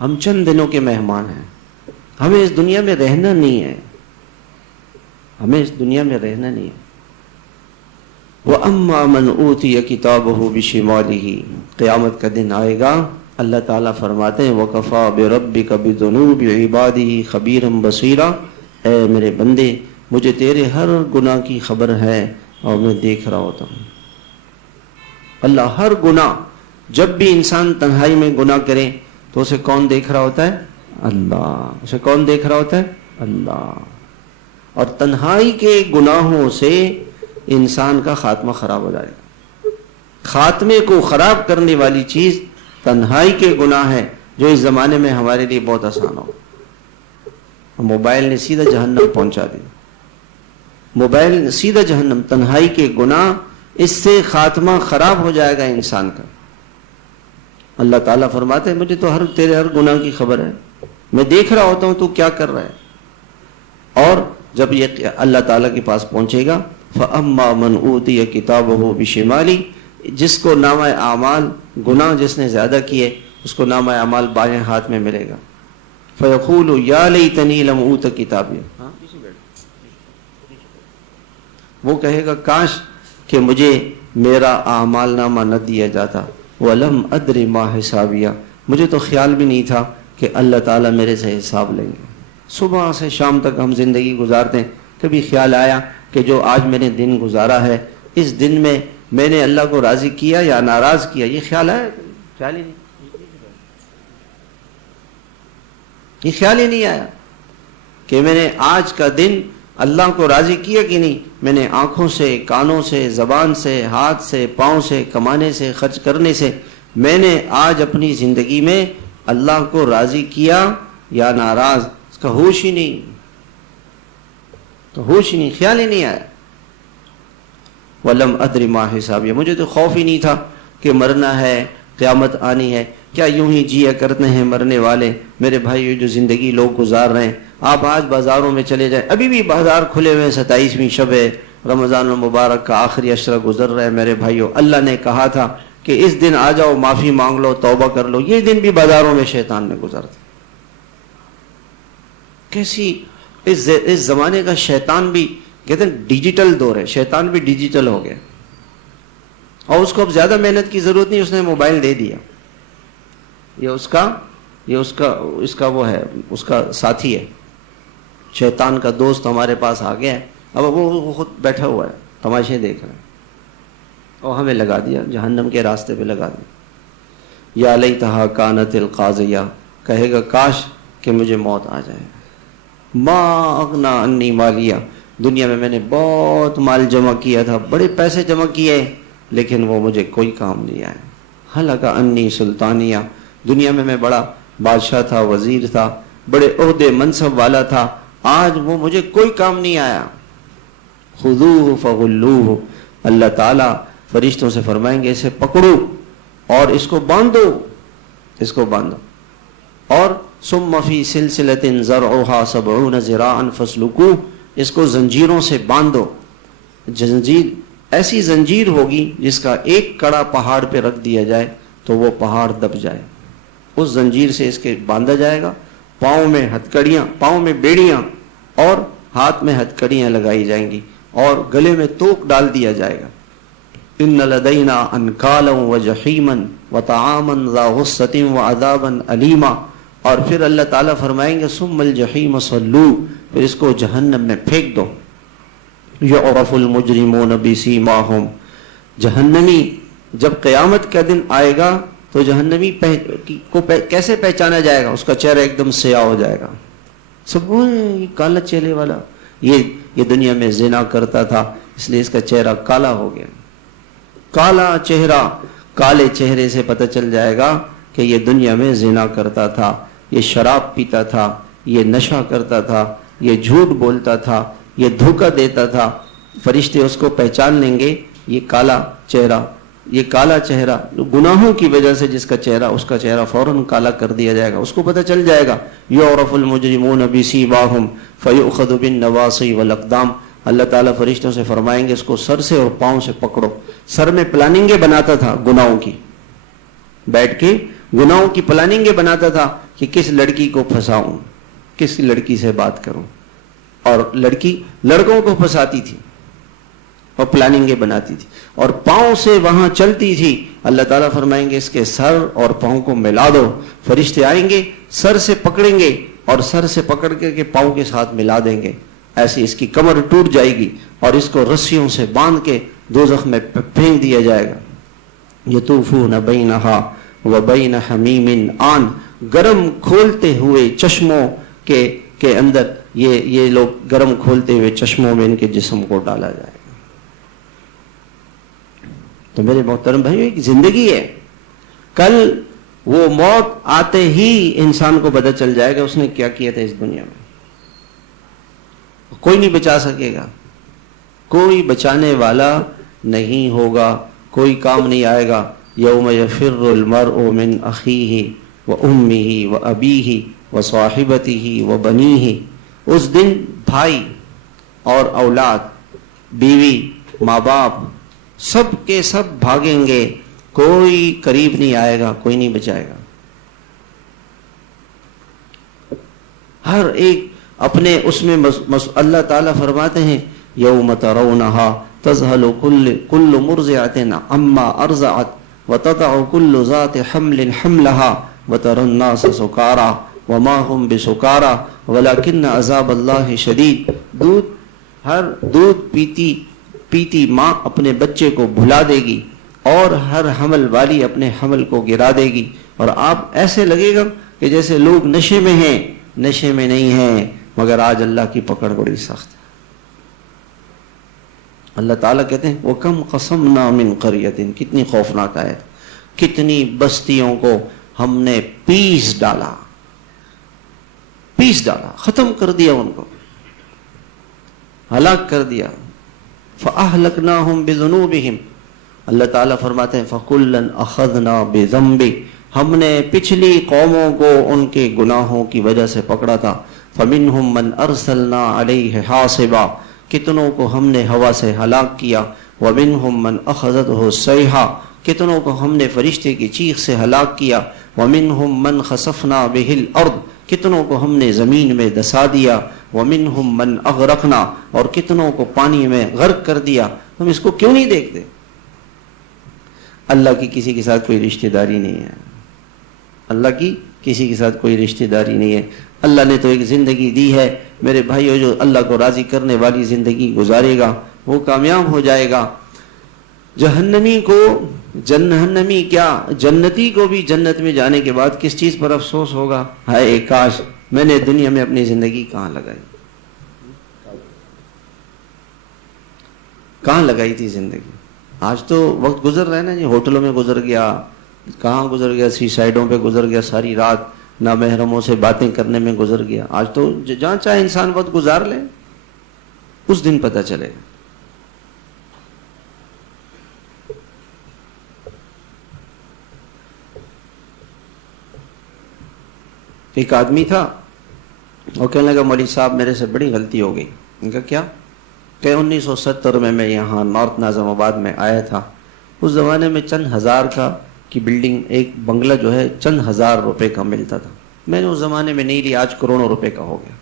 ہم چند دنوں کے مہمان ہیں، ہمیں اس دنیا میں رہنا نہیں ہے، ہمیں اس دنیا میں رہنا نہیں ہے. وَأَمَّا مَنْ أُوتِيَ كِتَابَهُ بِشِمَالِهِ، قیامت کا دن آئے گا، اللہ تعالیٰ فرماتے ہیں وَكَفَى بِرَبِّكَ بِذُنُوبِ عِبَادِهِ خَبِيرًا بَصِيرًا، اے میرے بندے مجھے تیرے ہر گناہ کی خبر ہے اور میں دیکھ رہا ہوتا ہوں. اللہ ہر گناہ، جب بھی انسان تنہائی میں گناہ کرے تو اسے کون دیکھ رہا ہوتا ہے؟ اللہ. اسے کون دیکھ رہا ہوتا ہے؟ اللہ. اور تنہائی کے گناہوں سے انسان کا خاتمہ خراب ہو جائے گا. خاتمے کو خراب کرنے والی چیز تنہائی کے گناہ ہے، جو اس زمانے میں ہمارے لیے بہت آسان ہو. موبائل نے سیدھا جہنم پہنچا دیا. موبائل نے سیدھا جہنم، تنہائی کے گناہ، اس سے خاتمہ خراب ہو جائے گا انسان کا. اللہ تعالیٰ فرماتے ہیں مجھے تو تیرے ہر گناہ کی خبر ہے، میں دیکھ رہا ہوتا ہوں تو کیا کر رہا ہے. اور جب یہ اللہ تعالیٰ کے پاس پہنچے گا، فَأَمَّا مَنْ أُوتِيَ كِتَابَهُ بِشِمَالِهِ، جس کو نامہ اعمال، گناہ جس نے زیادہ کیے، اس کو نامہ اعمال بائیں ہاتھ میں ملے گا. فَيَقُولُ يَا لَيْتَنِي لَمْ أُوتَ كِتَابِيَهْ، وہ کہے گا کاش کہ مجھے میرا اعمال نامہ نہ دیا جاتا. وَلَمْ أَدْرِ مَا حِسَابِيَهْ، مجھے تو خیال بھی نہیں تھا کہ اللہ تعالیٰ میرے سے حساب لیں گے. صبح سے شام تک ہم زندگی گزارتے ہیں، کبھی خیال آیا کہ جو آج میں نے دن گزارا ہے، اس دن میں میں نے اللہ کو راضی کیا یا ناراض کیا؟ یہ خیال آیا؟ خیال ہی نہیں، یہ خیال ہی نہیں آیا کہ میں نے آج کا دن اللہ کو راضی کیا کہ نہیں. میں نے آنکھوں سے، کانوں سے، زبان سے، ہاتھ سے، پاؤں سے، کمانے سے، خرچ کرنے سے، میں نے آج اپنی زندگی میں اللہ کو راضی کیا یا ناراض؟ اس کا ہوش ہی نہیں، تو ہوش ہی نہیں، خیال ہی نہیں آیا. وَلَمْ أَدْرِ مَا حِسَابِيَهْ، مجھے تو خوف ہی نہیں تھا کہ مرنا ہے، قیامت آنی ہے. کیا یوں ہی جیا کرتے ہیں مرنے والے؟ میرے بھائی جو زندگی لوگ گزار رہے ہیں، آپ آج بازاروں میں چلے جائیں، ابھی بھی بازار کھلے ہوئے، 27ویں شب ہے، رمضان المبارک کا آخری عشرہ گزر رہا ہے. میرے بھائیو، اللہ نے کہا تھا کہ اس دن آ جاؤ، معافی مانگ لو، توبہ کر لو. یہ دن بھی بازاروں میں شیطان نے گزارتے. کیسی اس زمانے کا شیطان بھی، کہتے ہیں ڈیجیٹل دور ہے، شیطان بھی ڈیجیٹل ہو گیا، اور اس کو اب زیادہ محنت کی ضرورت نہیں، اس نے موبائل دے دیا. یہ اس کا وہ ہے، اس کا ساتھی ہے، شیطان کا دوست ہمارے پاس آ گیا ہے. اب وہ خود بیٹھا ہوا ہے، تماشے دیکھ رہا ہے، اور ہمیں لگا دیا، جہنم کے راستے پہ لگا دیا. یا لیتہا کانت القاضیہ، کہے گا کاش کہ مجھے موت آ جائے. ما اغنا انی مالیہ، دنیا میں نے بہت مال جمع کیا تھا، بڑے پیسے جمع کیے، لیکن وہ مجھے کوئی کام نہیں آیا. ہلک انی سلطانیہ، دنیا میں بڑا بادشاہ تھا، وزیر تھا، بڑے عہدے منصب والا تھا، آج وہ مجھے کوئی کام نہیں آیا. خذوہ فغلوہ، اللہ تعالیٰ فرشتوں سے فرمائیں گے اسے پکڑو اور اس کو باندھو، اس کو باندھو. اور ثم فی سلسلۃ ذرعها 70 ذراعا فاسلکوہ، اس کو زنجیروں سے باندھو. زنجیر ایسی زنجیر ہوگی جس کا ایک کڑا پہاڑ پہ رکھ دیا جائے تو وہ پہاڑ دب جائے. اس زنجیر سے اس کے باندھا جائے گا، پاؤں میں ہتھکڑیاں، پاؤں میں بیڑیاں اور ہاتھ میں ہتھکڑیاں لگائی جائیں گی، اور گلے میں توک ڈال دیا جائے گا. ان لدینا انکالا وجحیما وطعاما ذا غصۃ وعذابا علیما. اور پھر اللہ تعالیٰ فرمائیں گے ثم الجحیم صلو، پھر اس کو جہنم میں پھینک دو. یعرف المجرمون بسیماہم، جہنمی جب قیامت کا دن آئے گا تو جہنمی کو کیسے پہچانا جائے گا؟ اس کا چہرہ ایک دم سیاہ ہو جائے گا. سب یہ کالا چہرے والا، یہ دنیا میں زنا کرتا تھا اس لیے اس کا چہرہ کالا ہو گیا. کالا چہرہ، کالے چہرے سے پتہ چل جائے گا کہ یہ دنیا میں زنا کرتا تھا، یہ شراب پیتا تھا، یہ نشہ کرتا تھا، یہ جھوٹ بولتا تھا، یہ دھوکہ دیتا تھا. فرشتے اس کو پہچان لیں گے، یہ کالا چہرہ، یہ کالا چہرہ گناہوں کی وجہ سے جس کا چہرہ، اس کا چہرہ فوراً کالا کر دیا جائے گا. اس کو پتہ چل جائے گا یعرف المجرمون بسیماہم فیؤخذ بالنواصی والاقدام. اللہ تعالیٰ فرشتوں سے فرمائیں گے اس کو سر سے اور پاؤں سے پکڑو. سر میں پلاننگیں بناتا تھا گناہوں کی، بیٹھ کے گناہوں کی پلاننگیں بناتا تھا کہ کس لڑکی کو پھنساؤں، کس لڑکی سے بات کروں. اور لڑکی لڑکوں کو پھنساتی تھی اور پلاننگیں بناتی تھی، اور پاؤں سے وہاں چلتی تھی. اللہ تعالیٰ فرمائیں گے اس کے سر اور پاؤں کو ملا دو. فرشتے آئیں گے، سر سے پکڑیں گے اور سر سے پکڑ کے پاؤں کے ساتھ ملا دیں گے. ایسی اس کی کمر ٹوٹ جائے گی اور اس کو رسیوں سے باندھ کے دوزخ میں پھینک دیا جائے گا. یطوفون بینہا وبین حمیم آن، گرم کھولتے ہوئے چشموں کے اندر یہ لوگ گرم کھولتے ہوئے چشموں میں ان کے جسم کو ڈالا جائے گا. تو میرے محترم بھائیو، ایک زندگی ہے. کل وہ موت آتے ہی انسان کو پتہ چل جائے گا اس نے کیا کیا تھا اس دنیا میں. کوئی نہیں بچا سکے گا، کوئی بچانے والا نہیں ہوگا، کوئی کام نہیں آئے گا. یوم یفر المرء من اخیہ وامہ وابیہ وصاحبتہ وبنیہ. اس دن بھائی اور اولاد، بیوی، ماں باپ سب کے سب بھاگیں گے، کوئی قریب نہیں آئے گا، کوئی نہیں بچائے گا. ہر ایک اپنے اس میں اللہ تعالیٰ فرماتے ہیں یوم ترونہا تذہل کل مرضعۃ عما ارضعت وتضع کل ذات حمل حملہا وتری الناس سکارا وما ہم بسکارا ولکن عذاب اللہ شدید. ہر دودھ پیتی ماں اپنے بچے کو بھلا دے گی اور ہر حمل والی اپنے حمل کو گرا دے گی. اور آپ ایسے لگے گا کہ جیسے لوگ نشے میں ہیں، نشے میں نہیں ہیں، مگر آج اللہ کی پکڑ بڑی سخت ہے. اللہ تعالیٰ کہتے ہیں وَكَمْ قَصَمْنَا مِنْ قَرْيَةٍ، کتنی خوفناک آیت، کتنی بستیوں کو ہم نے پیس ڈالا، ختم کر دیا، ان کو ہلاک کر دیا. فَأَهْلَكْنَاهُمْ بِذُنُوبِهِمْ، اللہ تعالیٰ فرماتے ہیں فَكُلًّا أَخَذْنَا بِذَنبِهِ، ہم نے پچھلی قوموں کو ان کے گناہوں کی وجہ سے پکڑا تھا. فَمِنْهُمْ مَنْ أَرْسَلْنَا عَلَيْهِ حَاصِبًا، کتنوں کو ہم نے ہوا سے ہلاک کیا. وَمِنْهُمْ مَنْ أَخَذَتْهُ الصَّيْحَةُ، کتنوں کو ہم نے فرشتے کی چیخ سے ہلاک کیا. وَمِنْهُمْ مَنْ خَسَفْنَا بِهِ الْأَرْضِ، کتنوں کو ہم نے زمین میں دسا دیا. وَمِنْهُمْ مَنْ أَغْرَقْنَا، اور کتنوں کو پانی میں غرق کر دیا. ہم اس کو کیوں نہیں دیکھتے؟ اللہ کی کسی کے ساتھ کوئی رشتہ داری نہیں ہے، اللہ کی کسی کے ساتھ کوئی رشتہ داری نہیں ہے. اللہ نے تو ایک زندگی دی ہے میرے بھائیو، جو اللہ کو راضی کرنے والی زندگی گزارے گا وہ کامیاب ہو جائے گا. جہنمی کیا، جنتی کو بھی جنت میں جانے کے بعد کس چیز پر افسوس ہوگا، ہائے کاش میں نے دنیا میں اپنی زندگی کہاں لگائی تھی زندگی. آج تو وقت گزر رہا ہے نا جی، ہوٹلوں میں گزر گیا، کہاں گزر گیا، سی سائڈوں پہ گزر گیا، ساری رات نامحرموں سے باتیں کرنے میں گزر گیا. آج تو جہاں چاہے انسان وقت گزار لے، اس دن پتہ چلے. ایک آدمی تھا، وہ کہنے لگا مولوی صاحب میرے سے بڑی غلطی ہو گئی. ان کا کیا؟ کہ 1970 میں یہاں نارتھ ناظم آباد میں آیا تھا. اس زمانے میں چند ہزار کی بلڈنگ، ایک بنگلہ جو ہے چند ہزار روپے کا ملتا تھا. میں نے اس زمانے میں نہیں لی، آج کروڑوں روپے کا ہو گیا.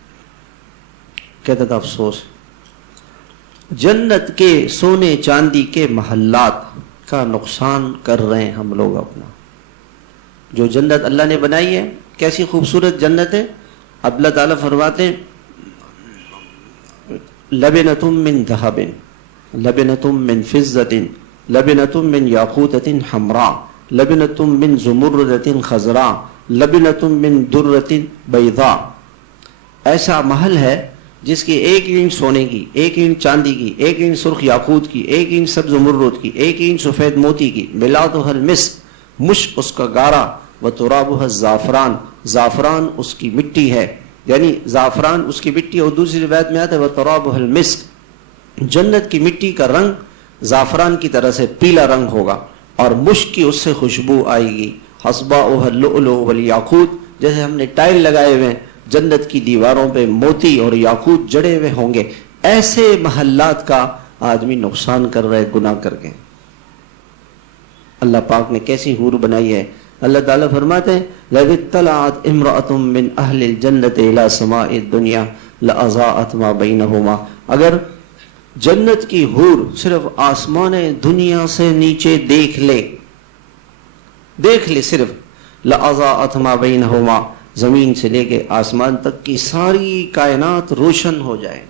کہتا تھا افسوس. جنت کے سونے چاندی کے محلات کا نقصان کر رہے ہیں ہم لوگ اپنا. جو جنت اللہ نے بنائی ہے کیسی خوبصورت جنت ہے. اب اللہ تعالیٰ فرماتے ہیں لبنتم من ذہب لبنتم من فضۃ لبنتم من یاقوتۃ حمراء لبنتم من زمردۃ خضراء لبنتم من درۃ بیضاء. ایسا محل ہے جس کی 1 انچ سونے کی، 1 انچ چاندی کی، 1 انچ سرخ یاقوت کی، 1 انچ سبز زمرد کی، 1 انچ سفید موتی کی، ملاتھا المسک، مشک اس کا گارا، وترابها الزعفران، زعفران اس کی مٹی ہے، یعنی زعفران اس کی مٹی. اور دوسری روایت میں آتا ہے وترابها المسک، جنت کی مٹی کا رنگ زعفران کی طرح سے پیلا رنگ ہوگا اور مشک کی اس سے خوشبو آئے گی. حصباؤها اللؤلؤ والیاقوت، جیسے ہم نے ٹائل لگائے ہوئے ہیں جنت کی دیواروں پہ موتی اور یاقوت جڑے ہوئے ہوں گے. ایسے محلات کا آدمی نقصان کر رہے گناہ کر کے. اللہ پاک نے کیسی حور بنائی ہے. اللہ تعالیٰ فرماتے ہیں لَوِ اطَّلَعَتْ امْرَأَةٌ مِّنْ أَهْلِ الْجَنَّةِ إِلَىٰ سَمَاءِ الدُّنْيَا لَأَضَاءَتْ مَا بَيْنَهُمَا. اگر جنت کی حور صرف آسمان دنیا سے نیچے دیکھ لے صرف لَأَضَاءَتْ مَا بَيْنَهُمَا، زمین سے لے کے آسمان تک کی ساری کائنات روشن ہو جائے.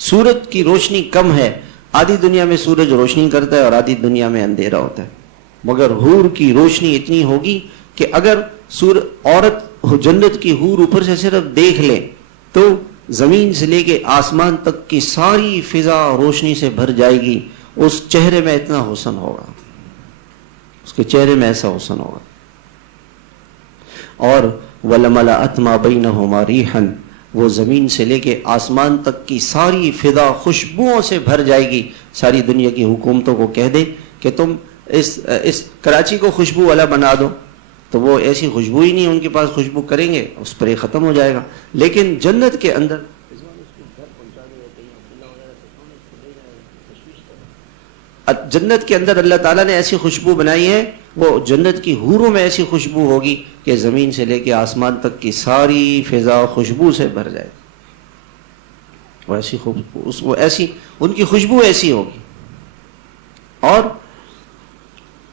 سورج کی روشنی کم ہے، آدھی دنیا میں سورج روشنی کرتا ہے اور آدھی دنیا میں اندھیرا ہوتا ہے. مگر حور کی روشنی اتنی ہوگی کہ اگر عورت جنت کی حور اوپر سے صرف دیکھ لے تو زمین سے لے کے آسمان تک کی ساری فضا روشنی سے بھر جائے گی. اس چہرے میں اتنا حسن ہوگا، اس کے چہرے میں ایسا حسن ہوگا. اور وَلَمَلَأَتْ مَا بَيْنَهُمَا رِيحًا، وہ زمین سے لے کے آسمان تک کی ساری فضا خوشبوؤں سے بھر جائے گی. ساری دنیا کی حکومتوں کو کہہ دے کہ تم اس کراچی کو خوشبو والا بنا دو، تو وہ ایسی خوشبو ہی نہیں ان کے پاس خوشبو کریں گے، اس پر یہ ختم ہو جائے گا. لیکن جنت کے اندر اللہ تعالیٰ نے ایسی خوشبو بنائی ہے، وہ جنت کی حوروں میں ایسی خوشبو ہوگی کہ زمین سے لے کے آسمان تک کی ساری فضا خوشبو سے بھر جائے گی. وہ ایسی ان کی خوشبو ایسی ہوگی. اور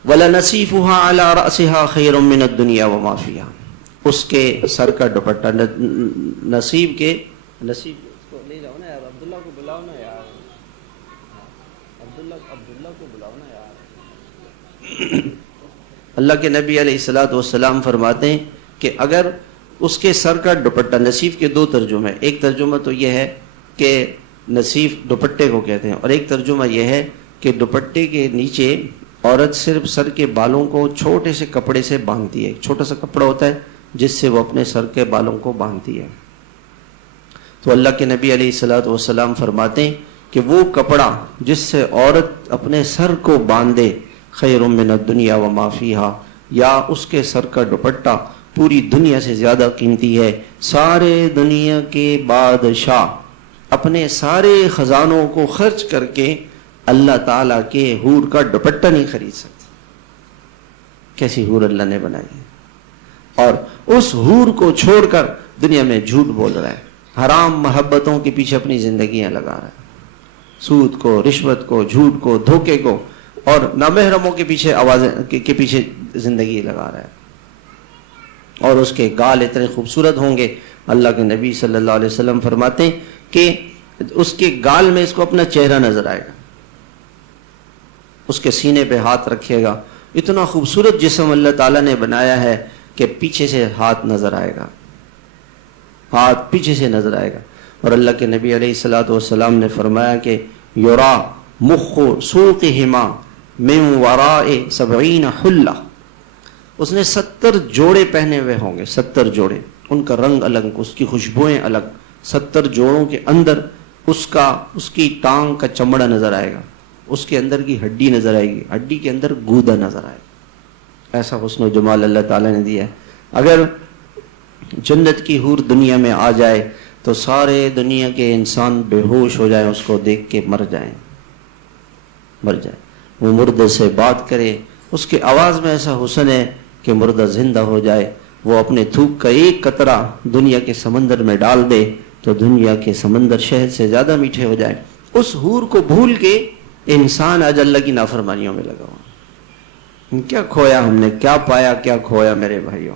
وَلَنَسِيفُهَا عَلَىٰ رَأْسِهَا خَيْرٌ مِّنَ الدُّنْيَا وَمَا فِيهَا، اس کے سر کا دوپٹہ نصیب کو لے جاؤ نا یار، عبداللہ کو بلاؤ نا یار، عبداللہ کو بلاؤ نا یار. اللہ کے نبی علیہ السلام فرماتے ہیں کہ اگر اس کے سر کا دوپٹہ، نصیف کے 2 ترجمے، ایک ترجمہ تو یہ ہے کہ نصیف دوپٹے کو کہتے ہیں، اور ایک ترجمہ یہ ہے کہ دوپٹے کے نیچے عورت صرف سر کے بالوں کو چھوٹے سے کپڑے سے باندھتی ہے. ایک چھوٹا سا کپڑا ہوتا ہے جس سے وہ اپنے سر کے بالوں کو باندھتی ہے. تو اللہ کے نبی علیہ السلام فرماتے ہیں کہ وہ کپڑا جس سے عورت اپنے سر کو باندھے خیر من الدنیا وما فیہا، یا اس کے سر کا دوپٹہ پوری دنیا سے زیادہ قیمتی ہے. سارے دنیا کے بادشاہ اپنے سارے خزانوں کو خرچ کر کے اللہ تعالیٰ کے حور کا دوپٹہ نہیں خرید سکتے. کیسی حور اللہ نے بنائی ہے. اور اس حور کو چھوڑ کر دنیا میں جھوٹ بول رہا ہے، حرام محبتوں کے پیچھے اپنی زندگیاں لگا رہا ہے، سود کو، رشوت کو، جھوٹ کو، دھوکے کو اور نامحرموں کے پیچھے زندگی لگا رہا ہے. اور اس کے گال اتنے خوبصورت ہوں گے. اللہ کے نبی صلی اللہ علیہ وسلم فرماتے ہیں کہ اس کے گال میں اس کو اپنا چہرہ نظر آئے گا، اس کے سینے پہ ہاتھ رکھے گا. اتنا خوبصورت جسم اللہ تعالیٰ نے بنایا ہے کہ پیچھے سے ہاتھ نظر آئے گا، ہاتھ پیچھے سے نظر آئے گا. اور اللہ کے نبی علیہ السلام نے فرمایا کہ یرا مخ سوقہما من وراء 70 حلہ، اس نے 70 جوڑے پہنے ہوئے ہوں گے، 70 جوڑے، ان کا رنگ الگ، اس کی خوشبوئیں الگ. 70 جوڑوں کے اندر اس کی ٹانگ کا چمڑا نظر آئے گا، اس کے اندر کی ہڈی نظر آئے گی، ہڈی کے اندر گودا نظر آئے گا. ایسا حسن و جمال اللہ تعالیٰ نے دیا ہے. اگر جنت کی حور دنیا میں آ جائے تو سارے دنیا کے انسان بے ہوش ہو جائیں، اس کو دیکھ کے مر جائیں. وہ مردے سے بات کرے، اس کے آواز میں ایسا حسن ہے کہ مردہ زندہ ہو جائے. وہ اپنے تھوک کا ایک قطرہ دنیا کے سمندر میں ڈال دے تو دنیا کے سمندر شہد سے زیادہ میٹھے ہو جائیں. اس حور کو بھول کے انسان آج اللہ کی نافرمانیوں میں لگا ہوا. کیا کھویا ہم نے, کیا پایا, کیا کھویا میرے بھائیوں.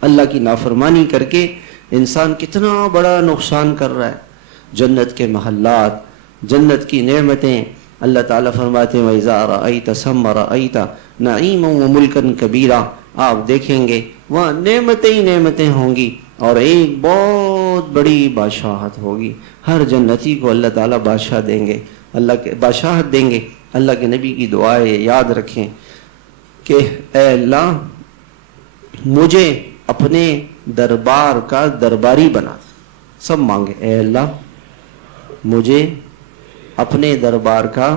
اللہ کی نافرمانی کر کے انسان کتنا بڑا نقصان کر رہا ہے. جنت کے محلات, جنت کی نعمتیں, اللہ تعالیٰ فرماتے ہیں وَإِذَا رَأَيْتَ ثَمَّ رَأَيْتَ نَعِيمًا وَمُلْكًا كَبِيرًا. آپ دیکھیں گے وہاں نعمتیں ہی نعمتیں ہوں گی اور ایک بہت بڑی بادشاہت ہوگی. ہر جنتی کو اللہ تعالیٰ بادشاہ دیں گے, اللہ کے بادشاہت دیں گے. اللہ کے نبی کی دعائیں یاد رکھیں کہ اے اللہ مجھے اپنے دربار کا درباری بنا دے. سب مانگے اے اللہ مجھے اپنے دربار کا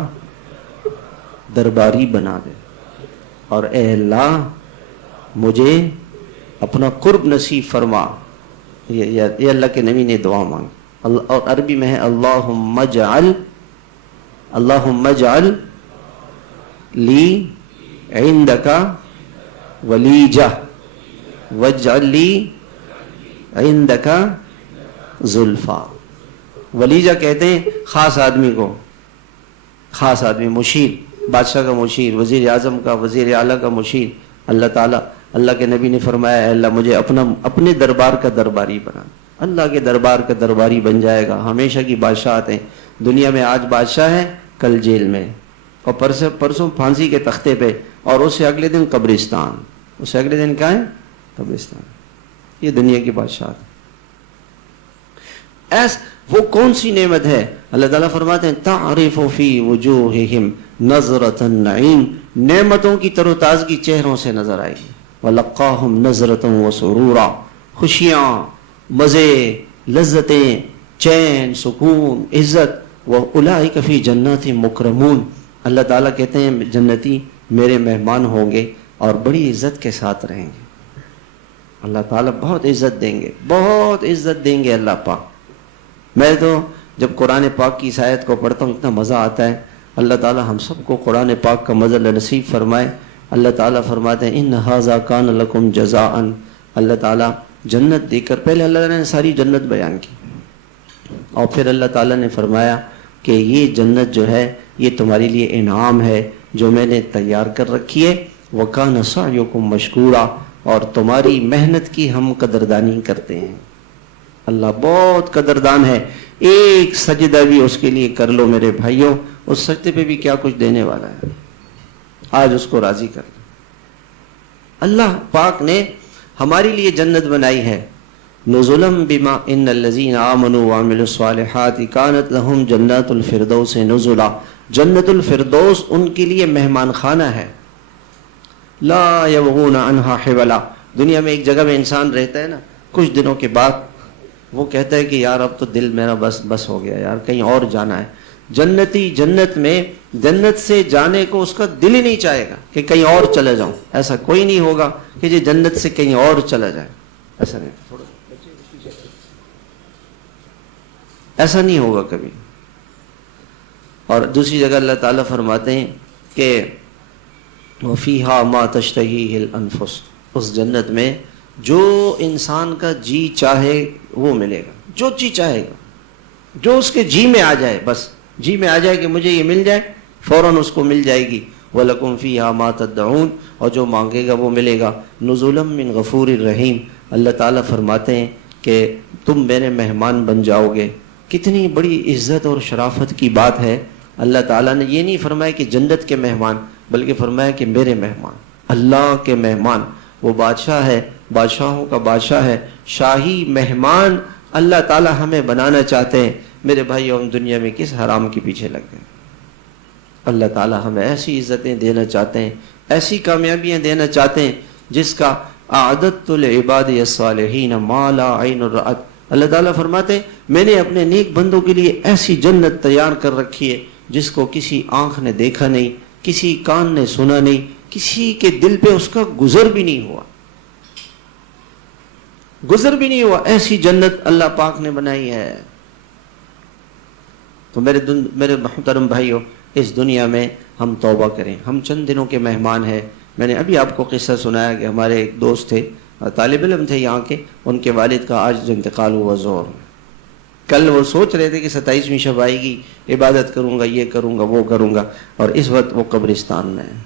درباری بنا دے, اور اے اللہ مجھے اپنا قرب نصیب فرما. یہ اللہ کے نبی نے دعا مانگی. اور عربی میں ہے اللہم اجعل لی عندک ولیجہ واجعل لی عندک زلفا. ولیجہ کہتے ہیں خاص آدمی کو, خاص آدمی, مشیر, بادشاہ کا مشیر, وزیر اعظم کا, وزیر اعلیٰ کا مشیر. اللہ تعالیٰ, اللہ کے نبی نے فرمایا اے اللہ مجھے اپنے دربار کا درباری بنا. اللہ کے دربار کا درباری بن جائے گا. ہمیشہ کی بادشاہت ہے دنیا میں. آج بادشاہ ہے, کل جیل میں, اور پرسوں پھانسی کے تختے پہ, اور اس سے اگلے دن قبرستان. اس سے اگلے دن کیا ہے؟ قبرستان. یہ دنیا کی بادشاہت ہے. وہ کون سی نعمت ہے؟ اللہ تعالیٰ فرماتے ہیں تعرف فی وجوہہم نظرۃ النعیم. نعمتوں کی تر و تازگی چہروں سے نظر آئے گی. وَلَقَّاهُمْ نَظْرَةً وَسُرُورًا. خوشیاں, مزے, لذتیں, چین, سکون, عزت. وَأُولَٰئِكَ فِي جَنَّاتٍ مُكْرَمُونَ. اللہ تعالیٰ کہتے ہیں جنتی میرے مہمان ہوں گے اور بڑی عزت کے ساتھ رہیں گے. اللہ تعالیٰ بہت عزت دیں گے, بہت عزت دیں گے اللہ پاک. میں تو جب قرآن پاک کی اس آیت کو پڑھتا ہوں اتنا مزہ آتا ہے. اللہ تعالیٰ ہم سب کو قرآن پاک کا مزہ نصیب فرمائے. اللہ تعالیٰ فرماتے ہیں ان ھذا کان لکم جزاء. اللہ تعالیٰ جنت دے کر, پہلے اللہ تعالیٰ نے ساری جنت بیان کی, اور پھر اللہ تعالیٰ نے فرمایا کہ یہ جنت جو ہے یہ تمہارے لیے انعام ہے جو میں نے تیار کر رکھی ہے. وَكَانَ سَعْيُكُمْ مَشْكُورًا. اور تمہاری محنت کی ہم قدردانی کرتے ہیں. اللہ بہت قدردان ہے. ایک سجدہ بھی اس کے لیے کر لو میرے بھائیوں, اس سجدے پہ بھی کیا کچھ دینے والا ہے. آج اس کو راضی کر لو. اللہ پاک نے ہمارے لیے جنت بنائی ہے. نزلا بما ان الذين آمنوا وعملوا الصالحات كانت لهم جنات الفردوس نزلا. جنت الفردوس ان کے لیے مہمان خانہ ہے. لا يبغون عنها حولا. دنیا میں ایک جگہ میں انسان رہتا ہے نا, کچھ دنوں کے بعد وہ کہتا ہے کہ یار اب تو دل میرا بس ہو گیا یار, کہیں اور جانا ہے. جنتی جنت میں, جنت سے جانے کو اس کا دل ہی نہیں چاہے گا کہ کہیں اور چلا جاؤں. ایسا کوئی نہیں ہوگا کہ جو جنت سے کہیں اور چلا جائے. ایسا نہیں, ایسا نہیں ہوگا کبھی. اور دوسری جگہ اللہ تعالیٰ فرماتے ہیں کہ وَفِيهَا مَا تَشْتَهِيهِ الْأَنفُسُ. اس جنت میں جو انسان کا جی چاہے وہ ملے گا. جو چیز چاہے گا, جو اس کے جی میں آ جائے, بس جی میں آ جائے کہ مجھے یہ مل جائے, فوراً اس کو مل جائے گی. وَلَكُمْ فِيهَا مَا تَدَّعُونَ. اور جو مانگے گا وہ ملے گا. نُزُلًا مِّن غَفُورٍ رَحِيمٍ. اللہ تعالیٰ فرماتے ہیں کہ تم میرے مہمان بن جاؤ گے. کتنی بڑی عزت اور شرافت کی بات ہے. اللہ تعالیٰ نے یہ نہیں فرمایا کہ جنت کے مہمان, بلکہ فرمایا کہ میرے مہمان, اللہ کے مہمان. وہ بادشاہ ہے, بادشاہوں کا بادشاہ ہے, شاہی مہمان اللہ تعالیٰ ہمیں بنانا چاہتے ہیں. میرے بھائی ہم دنیا میں کس حرام کے پیچھے لگ گئے. اللہ تعالیٰ ہمیں ایسی عزتیں دینا چاہتے ہیں, ایسی کامیابیاں دینا چاہتے ہیں جس کا اعددت لعباد الصالحین ما لا عین رأت. اللہ تعالیٰ فرماتے ہیں میں نے اپنے نیک بندوں کے لیے ایسی جنت تیار کر رکھی ہے جس کو کسی آنکھ نے دیکھا نہیں, کسی کان نے سنا نہیں, کسی کے دل پہ اس کا گزر بھی نہیں ہوا, گزر بھی نہیں ہوا. ایسی جنت اللہ پاک نے بنائی ہے. تو میرے محترم بھائیوں, اس دنیا میں ہم توبہ کریں. ہم چند دنوں کے مہمان ہیں. میں نے ابھی آپ کو قصہ سنایا کہ ہمارے ایک دوست تھے, طالب علم تھے یہاں کے، ان کے والد کا آج انتقال ہوا زور میں. کل وہ سوچ رہے تھے کہ 27ویں شب آئے گی، عبادت کروں گا، یہ کروں گا، وہ کروں گا، اور اس وقت وہ قبرستان میں ہے.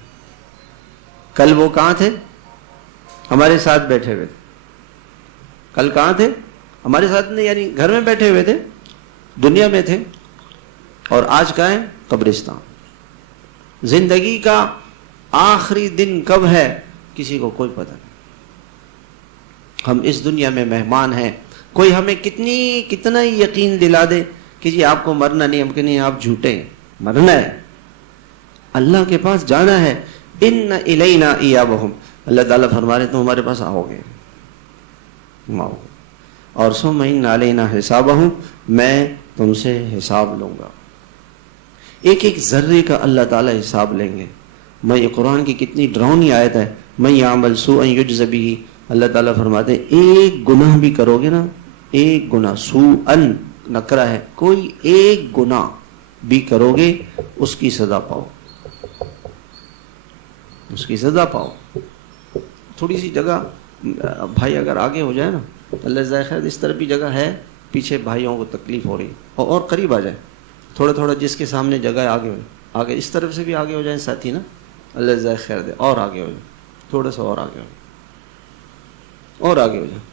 کل وہ کہاں تھے؟ ہمارے ساتھ بیٹھے ہوئے تھے. کل کہاں تھے؟ ہمارے ساتھ نہیں، یعنی گھر میں بیٹھے ہوئے تھے، دنیا میں تھے، اور آج کہاں ہے؟ قبرستان. زندگی کا آخری دن کب ہے کسی کو کوئی پتہ نہیں. ہم اس دنیا میں مہمان ہیں. کوئی ہمیں کتنا ہی یقین دلا دے کہ جی آپ کو مرنا نہیں، ہم کہ نہیں، آپ جھوٹے ہیں، مرنا ہے، اللہ کے پاس جانا ہے. ان الینا ایابہم، اللہ تعالیٰ فرما رہے تم ہمارے پاس آؤ گے، اور ثم ان علینا حسابہم، میں تم سے حساب لوں گا. ایک ایک ذرے کا اللہ تعالیٰ حساب لیں گے. میں یہ قرآن کی کتنی ڈراؤنی آیت ہے. من یعمل سوءا یجز بہ، اللہ تعالیٰ فرماتے ہیں ایک گناہ بھی کرو گے نا، ایک گناہ، سوءا نکرہ ہے، کوئی ایک گناہ بھی کرو گے اس کی سزا پاؤ، اس کی سزا پاؤ. تھوڑی سی جگہ بھائی اگر آگے ہو جائے نا، اللہ جزائے خیر، اس طرف بھی جگہ ہے، پیچھے بھائیوں کو تکلیف ہو رہی ہے، اور قریب آ جائے تھوڑا تھوڑا، جس کے سامنے جگہ ہے آگے ہو، آگے اس طرف سے بھی آگے ہو جائیں ساتھی نا، اللہ جزائے خیر دے، اور آگے ہو جائیں، تھوڑا سا اور آگے ہو جائیں، اور آگے ہو جائیں،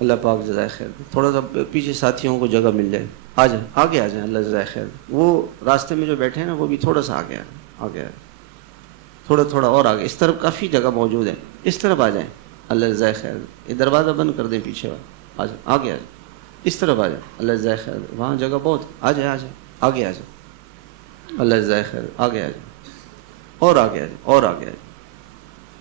اللہ پاک جزائے خیر دے. تھوڑا سا پیچھے ساتھیوں کو جگہ مل جائے، آ جائیں، آگے آ جائیں، اللہ جزائے خیر دے. وہ راستے میں جو بیٹھے ہیں نا وہ بھی تھوڑا سا آگے آگے آ جائیں، تھوڑا تھوڑا اور آگے. اس طرف کافی جگہ موجود ہے، اس طرف آ جائیں، اللہ جزائے خیر دے. یہ دروازہ بند کر دیں پیچھے والا، آ جائیں، آگے آ جائیں، اس طرف آ جائیں، اللہ جزائے خیر دے. وہاں جگہ بہت، آ جائیں، آ جائیں، آگے آ جائیں، اللہ جزائے خیر، آگے آ جائیں، اور آگے آ جائیں، اور آگے آ جائیں.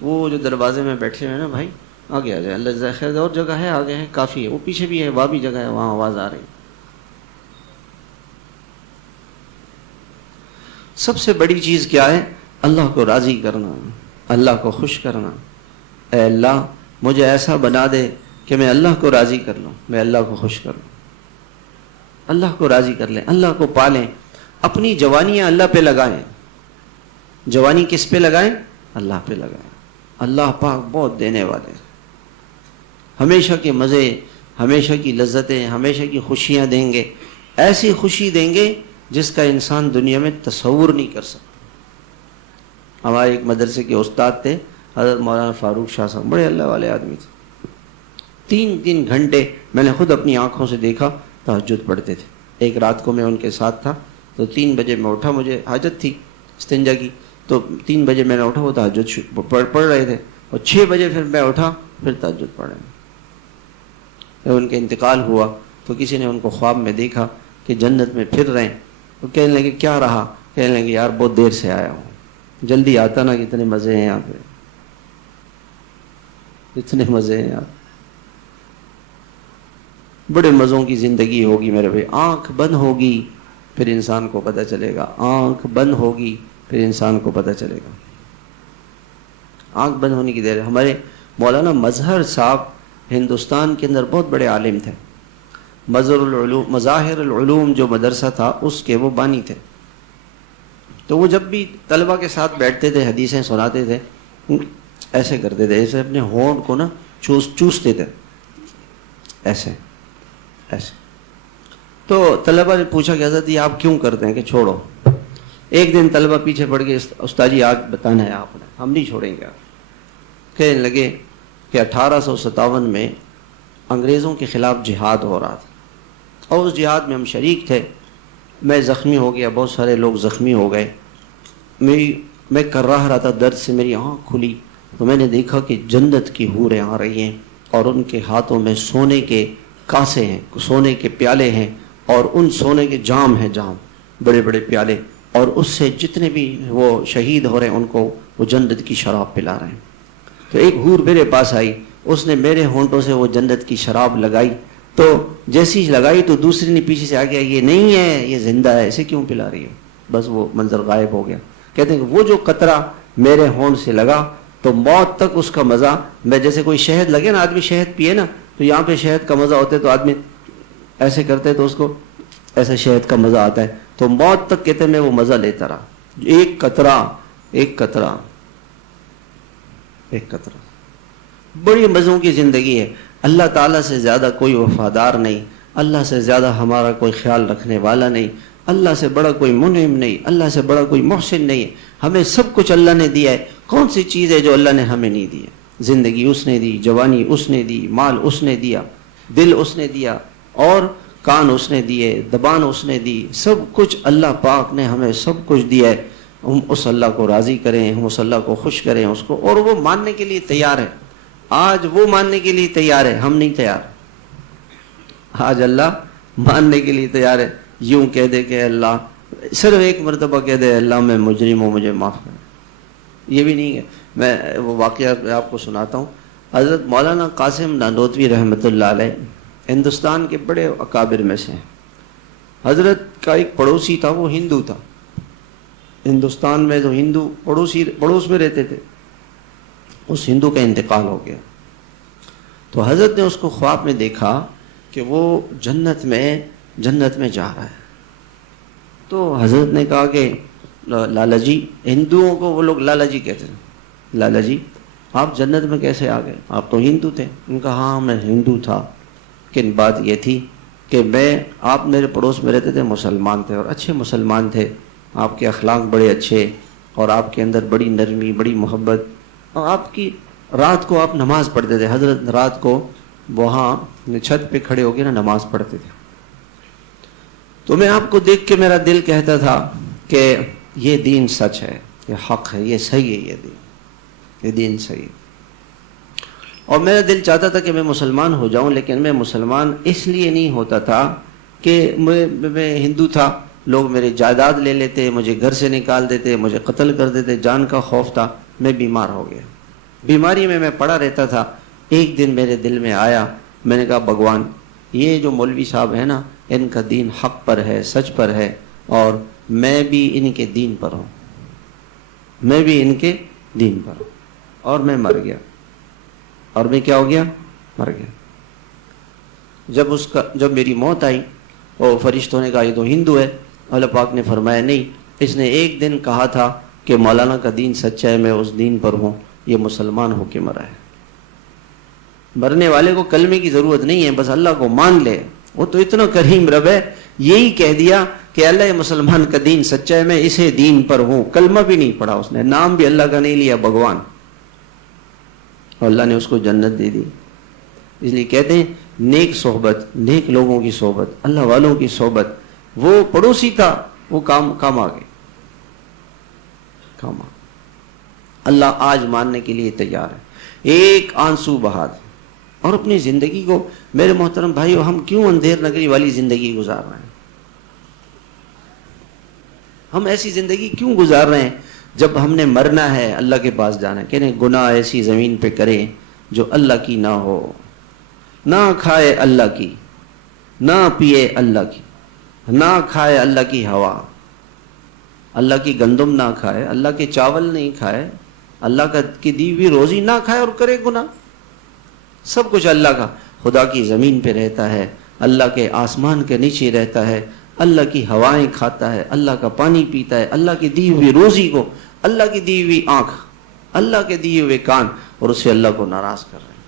وہ جو دروازے میں بیٹھے ہوئے ہیں نا بھائی، آگے آ جائیں، اللہ جزائے خیر دے. اور جگہ ہے، آگے ہے، کافی ہے، وہ پیچھے بھی ہے، وہاں بھی جگہ ہے، وہاں آواز آ رہی ہے. سب سے بڑی چیز کیا ہے؟ اللہ کو راضی کرنا، اللہ کو خوش کرنا. اے اللہ مجھے ایسا بنا دے کہ میں اللہ کو راضی کر لوں، میں اللہ کو خوش کر لوں. اللہ کو راضی کر لیں، اللہ کو پالیں. اپنی جوانیاں اللہ پہ لگائیں. جوانی کس پہ لگائیں؟ اللہ پہ لگائیں. اللہ پاک بہت دینے والے، ہمیشہ کے مزے، ہمیشہ کی لذتیں، ہمیشہ کی خوشیاں دیں گے. ایسی خوشی دیں گے جس کا انسان دنیا میں تصور نہیں کر سکتا. ہمارے ایک مدرسے کے استاد تھے حضرت مولانا فاروق شاہ صاحب، بڑے اللہ والے آدمی تھے. 3 گھنٹے میں نے خود اپنی آنکھوں سے دیکھا تہجد پڑھتے تھے. ایک رات کو میں ان کے ساتھ تھا تو 3 بجے میں اٹھا، مجھے حاجت تھی استنجا کی، تو 3 بجے میں نے اٹھا، وہ تہجد پڑھ رہے تھے، اور 6 بجے پھر میں اٹھا، پھر تہجد پڑھ رہے ہیں. جب ان کا انتقال ہوا تو کسی نے ان کو خواب میں دیکھا کہ جنت میں پھر رہے ہیں. تو کہنے لگے کیا رہا؟ کہنے لگے یار بہت دیر سے آیا ہوں، جلدی آتا نا، کتنے مزے ہیں یہاں پہ، اتنے مزے ہیں یار، بڑے مزوں کی زندگی ہوگی میرے بھائی. آنکھ بند ہوگی پھر انسان کو پتہ چلے گا، آنکھ بند ہوگی پھر انسان کو پتہ چلے گا. آنکھ بند ہونے کی دیر ہے. ہمارے مولانا مظہر صاحب ہندوستان کے اندر بہت بڑے عالم تھے. مظاہر العلوم جو مدرسہ تھا اس کے وہ بانی تھے. تو وہ جب بھی طلبہ کے ساتھ بیٹھتے تھے، حدیثیں سناتے تھے، ایسے کرتے تھے، ایسے اپنے ہونٹ کو نا چوستے تھے، ایسے ایسے. تو طلبہ نے پوچھا کہ حضرت یہ آپ کیوں کرتے ہیں؟ کہ چھوڑو. ایک دن طلبہ پیچھے پڑ کے استاد جی آج بتانا ہے آپ نے، ہم نہیں چھوڑیں گے. کہنے لگے کہ 1857 میں انگریزوں کے خلاف جہاد ہو رہا تھا، اور اس جہاد میں ہم شریک تھے. میں زخمی ہو گیا، بہت سارے لوگ زخمی ہو گئے. میں کر رہا تھا، درد سے میری آنکھ کھلی تو میں نے دیکھا کہ جنت کی حوریں آ رہی ہیں، اور ان کے ہاتھوں میں سونے کے کاسے ہیں، سونے کے پیالے ہیں، اور ان سونے کے جام ہیں، جام بڑے بڑے پیالے، اور اس سے جتنے بھی وہ شہید ہو رہے ہیں ان کو وہ جنت کی شراب پلا رہے ہیں. تو ایک حور میرے پاس آئی، اس نے میرے ہونٹوں سے وہ جنت کی شراب لگائی. تو جیسی لگائی تو دوسری نے پیچھے سے آ گیا، یہ نہیں ہے، یہ زندہ ہے، اسے کیوں پلا رہی ہے؟ بس وہ منظر غائب ہو گیا. کہتے ہیں کہ وہ جو قطرہ میرے ہونٹ سے لگا تو موت تک اس کا مزہ، میں جیسے کوئی شہد لگے نا، آدمی شہد پیے نا تو یہاں پہ شہد کا مزہ ہوتا ہے، تو آدمی ایسے کرتے تو اس کو ایسا شہد کا مزہ آتا ہے. تو موت تک کہتے ہیں میں وہ مزہ لیتا رہا، ایک قطرہ ایک قطرہ ایک قطرہ. بڑی مزوں کی زندگی ہے. اللہ تعالیٰ سے زیادہ کوئی وفادار نہیں, اللہ سے زیادہ ہمارا کوئی خیال رکھنے والا نہیں, اللہ سے بڑا کوئی منعم نہیں, اللہ سے بڑا کوئی محسن نہیں ہے. ہمیں سب کچھ اللہ نے دیا ہے. کون سی چیز ہے جو اللہ نے ہمیں نہیں دی ہے؟ زندگی اس نے دی, جوانی اس نے دی, مال اس نے دیا, دل اس نے دیا, اور کان اس نے دیے, زبان اس نے دی. سب کچھ اللہ پاک نے ہمیں سب کچھ دیا ہے. ہم اس اللہ کو راضی کریں, ہم اس اللہ کو خوش کریں اس کو, اور وہ ماننے کے لیے تیار ہے. آج وہ ماننے کے لیے تیار ہے, ہم نہیں تیار. آج اللہ ماننے کے لیے تیار ہے. یوں کہہ دے کہ اللہ, صرف ایک مرتبہ کہہ دے اللہ میں مجرم ہوں, مجھے معاف کر. یہ بھی نہیں ہے. میں وہ واقعہ آپ کو سناتا ہوں. حضرت مولانا قاسم نانوتوی رحمۃ اللہ علیہ ہندوستان کے بڑے اکابر میں سے ہیں. حضرت کا ایک پڑوسی تھا, وہ ہندو تھا. ہندوستان میں تو ہندو پڑوس میں رہتے تھے. اس ہندو کا انتقال ہو گیا. تو حضرت نے اس کو خواب میں دیکھا کہ وہ جنت میں جا رہا ہے. تو حضرت نے کہا کہ لالا جی, ہندوؤں کو وہ لوگ لالا جی کہتے ہیں, لالا جی آپ جنت میں کیسے آ گئے؟ آپ تو ہندو تھے. ان کا ہاں میں ہندو تھا, لیکن بات یہ تھی کہ آپ میرے پڑوس میں رہتے تھے, مسلمان تھے اور اچھے مسلمان تھے. آپ کے اخلاق بڑے اچھے, اور آپ کے اندر بڑی نرمی, بڑی محبت, اور آپ کی رات کو آپ نماز پڑھتے تھے. حضرت رات کو وہاں چھت پہ کھڑے ہو کے نماز پڑھتے تھے. تو میں آپ کو دیکھ کے میرا دل کہتا تھا کہ یہ دین سچ ہے, یہ حق ہے, یہ صحیح ہے, یہ دین صحیح ہے. اور میرا دل چاہتا تھا کہ میں مسلمان ہو جاؤں, لیکن میں مسلمان اس لیے نہیں ہوتا تھا کہ میں ہندو تھا, لوگ میرے جائیداد لے لیتے, مجھے گھر سے نکال دیتے, مجھے قتل کر دیتے, جان کا خوف تھا. میں بیمار ہو گیا, بیماری میں پڑا رہتا تھا. ایک دن میرے دل میں آیا, میں نے کہا بھگوان یہ جو مولوی صاحب ہیں نا, ان کا دین حق پر ہے, سچ پر ہے, اور میں بھی ان کے دین پر ہوں, میں بھی ان کے دین پر ہوں. اور میں مر گیا. اور میں کیا ہو گیا؟ مر گیا. جب میری موت آئی, اور فرشتوں نے کہا یہ تو ہندو ہے. اللہ پاک نے فرمایا نہیں, اس نے ایک دن کہا تھا کہ مولانا کا دین سچا ہے, میں اس دین پر ہوں. یہ مسلمان ہو کے مرا ہے. مرنے والے کو کلمے کی ضرورت نہیں ہے, بس اللہ کو مان لے. وہ تو اتنا کریم رب ہے, یہی کہہ دیا کہ اللہ یہ مسلمان کا دین سچا ہے, میں اسے دین پر ہوں. کلمہ بھی نہیں پڑھا اس نے, نام بھی اللہ کا نہیں لیا, بھگوان. اور اللہ نے اس کو جنت دے دی. اس لیے کہتے ہیں نیک صحبت, نیک لوگوں کی صحبت, اللہ والوں کی صحبت. وہ پڑوسی تھا, وہ کام آ گئے, کام آ. اللہ آج ماننے کے لیے تیار ہے. ایک آنسو بہا دے. اور اپنی زندگی کو, میرے محترم بھائیو, ہم کیوں اندھیر نگری والی زندگی گزار رہے ہیں؟ ہم ایسی زندگی کیوں گزار رہے ہیں جب ہم نے مرنا ہے, اللہ کے پاس جانا ہے؟ کہنے گناہ ایسی زمین پہ کریں جو اللہ کی نہ ہو, نہ کھائے اللہ کی, نہ پیے اللہ کی, نہ کھائے اللہ کی ہوا, اللہ کی گندم نہ کھائے, اللہ کے چاول نہیں کھائے, اللہ کی دی ہوئی روزی نہ کھائے, اور کرے گناہ. سب کچھ اللہ کا. خدا کی زمین پہ رہتا ہے, اللہ کے آسمان کے نیچے رہتا ہے, اللہ کی ہوائیں کھاتا ہے, اللہ کا پانی پیتا ہے, اللہ کی دی ہوئی روزی کو, اللہ کی دی ہوئی آنکھ, اللہ کے دیے ہوئے کان, اور اسے اللہ کو ناراض کر رہے ہیں.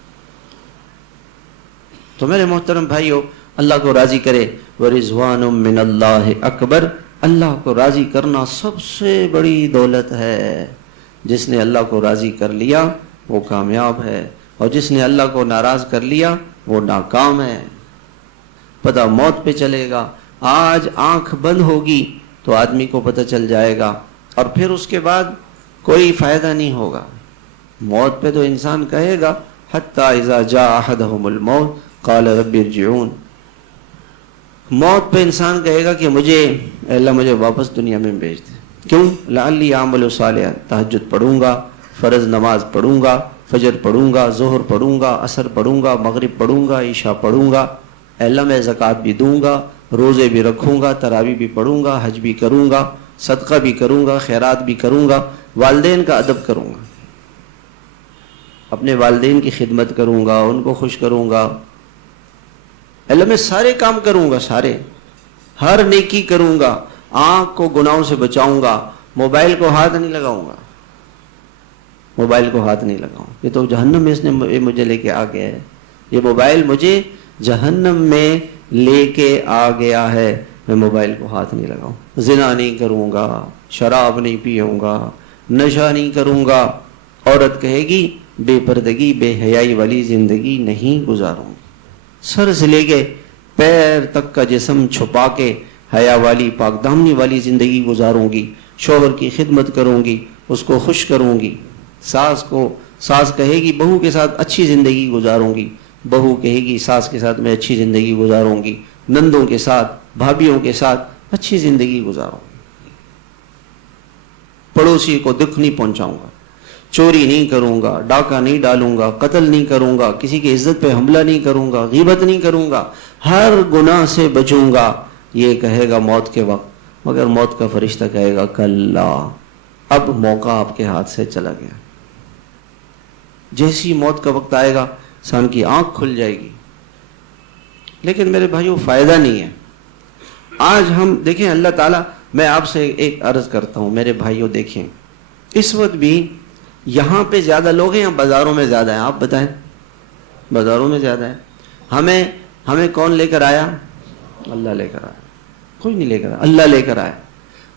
تو میرے محترم بھائیو, اللہ کو راضی کرے. وَرِضْوَانٌ مِّنَ اللَّهِ اکبر. اللہ کو راضی کرنا سب سے بڑی دولت ہے. جس نے اللہ کو راضی کر لیا وہ کامیاب ہے, اور جس نے اللہ کو ناراض کر لیا وہ ناکام ہے. پتہ موت پہ چلے گا. آج آنکھ بند ہوگی تو آدمی کو پتہ چل جائے گا, اور پھر اس کے بعد کوئی فائدہ نہیں ہوگا. موت پہ تو انسان کہے گا حتی اذا جاء احدهم الموت قال رب ارجعون. موت پہ انسان کہے گا کہ مجھے اللہ مجھے واپس دنیا میں بھیج دے. کیوں؟ لعلی اعمل صالحا, تہجد پڑھوں گا, فرض نماز پڑھوں گا, فجر پڑھوں گا, ظہر پڑھوں گا, عصر پڑھوں گا, مغرب پڑھوں گا, عشاء پڑھوں گا, اللہ میں زکوٰۃ بھی دوں گا, روزے بھی رکھوں گا, تراویح بھی پڑھوں گا, حج بھی کروں گا, صدقہ بھی کروں گا, خیرات بھی کروں گا, والدین کا ادب کروں گا, اپنے والدین کی خدمت کروں گا, ان کو خوش کروں گا, اللہ میں سارے کام کروں گا, سارے ہر نیکی کروں گا, آنکھ کو گناہوں سے بچاؤں گا, موبائل کو ہاتھ نہیں لگاؤں گا, موبائل کو ہاتھ نہیں لگاؤں، یہ تو جہنم میں اس نے مجھے لے کے آ گیا ہے، یہ موبائل مجھے جہنم میں لے کے آ گیا ہے، میں موبائل کو ہاتھ نہیں لگاؤں، زنا نہیں کروں گا، شراب نہیں پیوں گا، نشہ نہیں کروں گا۔ عورت کہے گی بے پردگی بے حیائی والی زندگی نہیں گزاروں گی، سر سے لے کے پیر تک کا جسم چھپا کے حیا والی پاک دامنی والی زندگی گزاروں گی، شوہر کی خدمت کروں گی، اس کو خوش کروں گی، ساس کہے گی بہو کے ساتھ اچھی زندگی گزاروں گی، بہو کہے گی ساس کے ساتھ میں اچھی زندگی گزاروں گی، نندوں کے ساتھ بھابھیوں کے ساتھ اچھی زندگی گزاروں گی، پڑوسی کو دکھ نہیں پہنچاؤں گا، چوری نہیں کروں گا، ڈاکہ نہیں ڈالوں گا، قتل نہیں کروں گا، کسی کی عزت پہ حملہ نہیں کروں گا، غیبت نہیں کروں گا، ہر گناہ سے بچوں گا، یہ کہے گا موت کے وقت۔ مگر موت کا فرشتہ کہے گا کلا، اب موقع آپ کے ہاتھ سے چلا گیا۔ جیسی موت کا وقت آئے گا انسان کی آنکھ کھل جائے گی، لیکن میرے بھائیوں فائدہ نہیں ہے۔ آج ہم دیکھیں اللہ تعالیٰ، میں آپ سے ایک عرض کرتا ہوں میرے بھائیوں، دیکھیں اس وقت بھی یہاں پہ زیادہ لوگ ہیں یا بازاروں میں زیادہ ہیں؟ آپ بتائیں، بازاروں میں زیادہ ہے۔ ہمیں کون لے کر آیا؟ اللہ لے کر آیا، کوئی نہیں لے کر آیا، اللہ لے کر آیا۔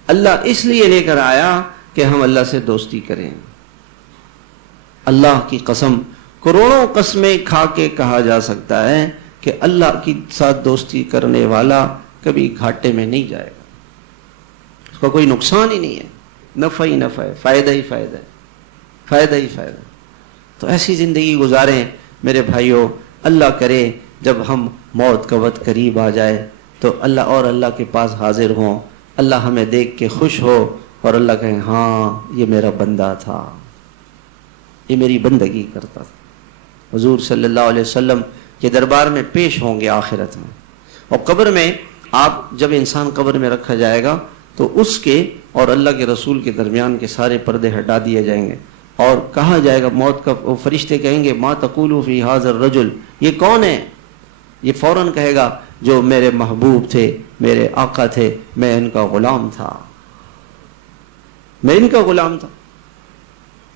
اللہ اس لیے لے کر آیا کہ ہم اللہ سے دوستی کریں۔ اللہ کی قسم، کروڑوں قسمیں کھا کے کہا جا سکتا ہے کہ اللہ کی ساتھ دوستی کرنے والا کبھی گھاٹے میں نہیں جائے گا، اس کا کوئی نقصان ہی نہیں ہے، نفع ہی نفع ہے، فائدہ ہی فائدہ ہے، فائدہ ہی فائدہ۔ تو ایسی زندگی گزاریں میرے بھائیوں، اللہ کرے جب ہم موت کا وقت قریب آ جائے تو اللہ کے پاس حاضر ہوں، اللہ ہمیں دیکھ کے خوش ہو اور اللہ کہے ہاں یہ میرا بندہ تھا، یہ میری بندگی کرتا تھا۔ حضور صلی اللہ علیہ وسلم کے دربار میں پیش ہوں گے آخرت میں، اور قبر میں آپ جب انسان قبر میں رکھا جائے گا تو اس کے اور اللہ کے رسول کے درمیان کے سارے پردے ہٹا دیے جائیں گے، اور کہا جائے گا، موت کا وہ فرشتے کہیں گے ما تقول فی ھذا الرجل، یہ کون ہے؟ یہ فوراً کہے گا جو میرے محبوب تھے، میرے آقا تھے، میں ان کا غلام تھا، میں ان کا غلام تھا۔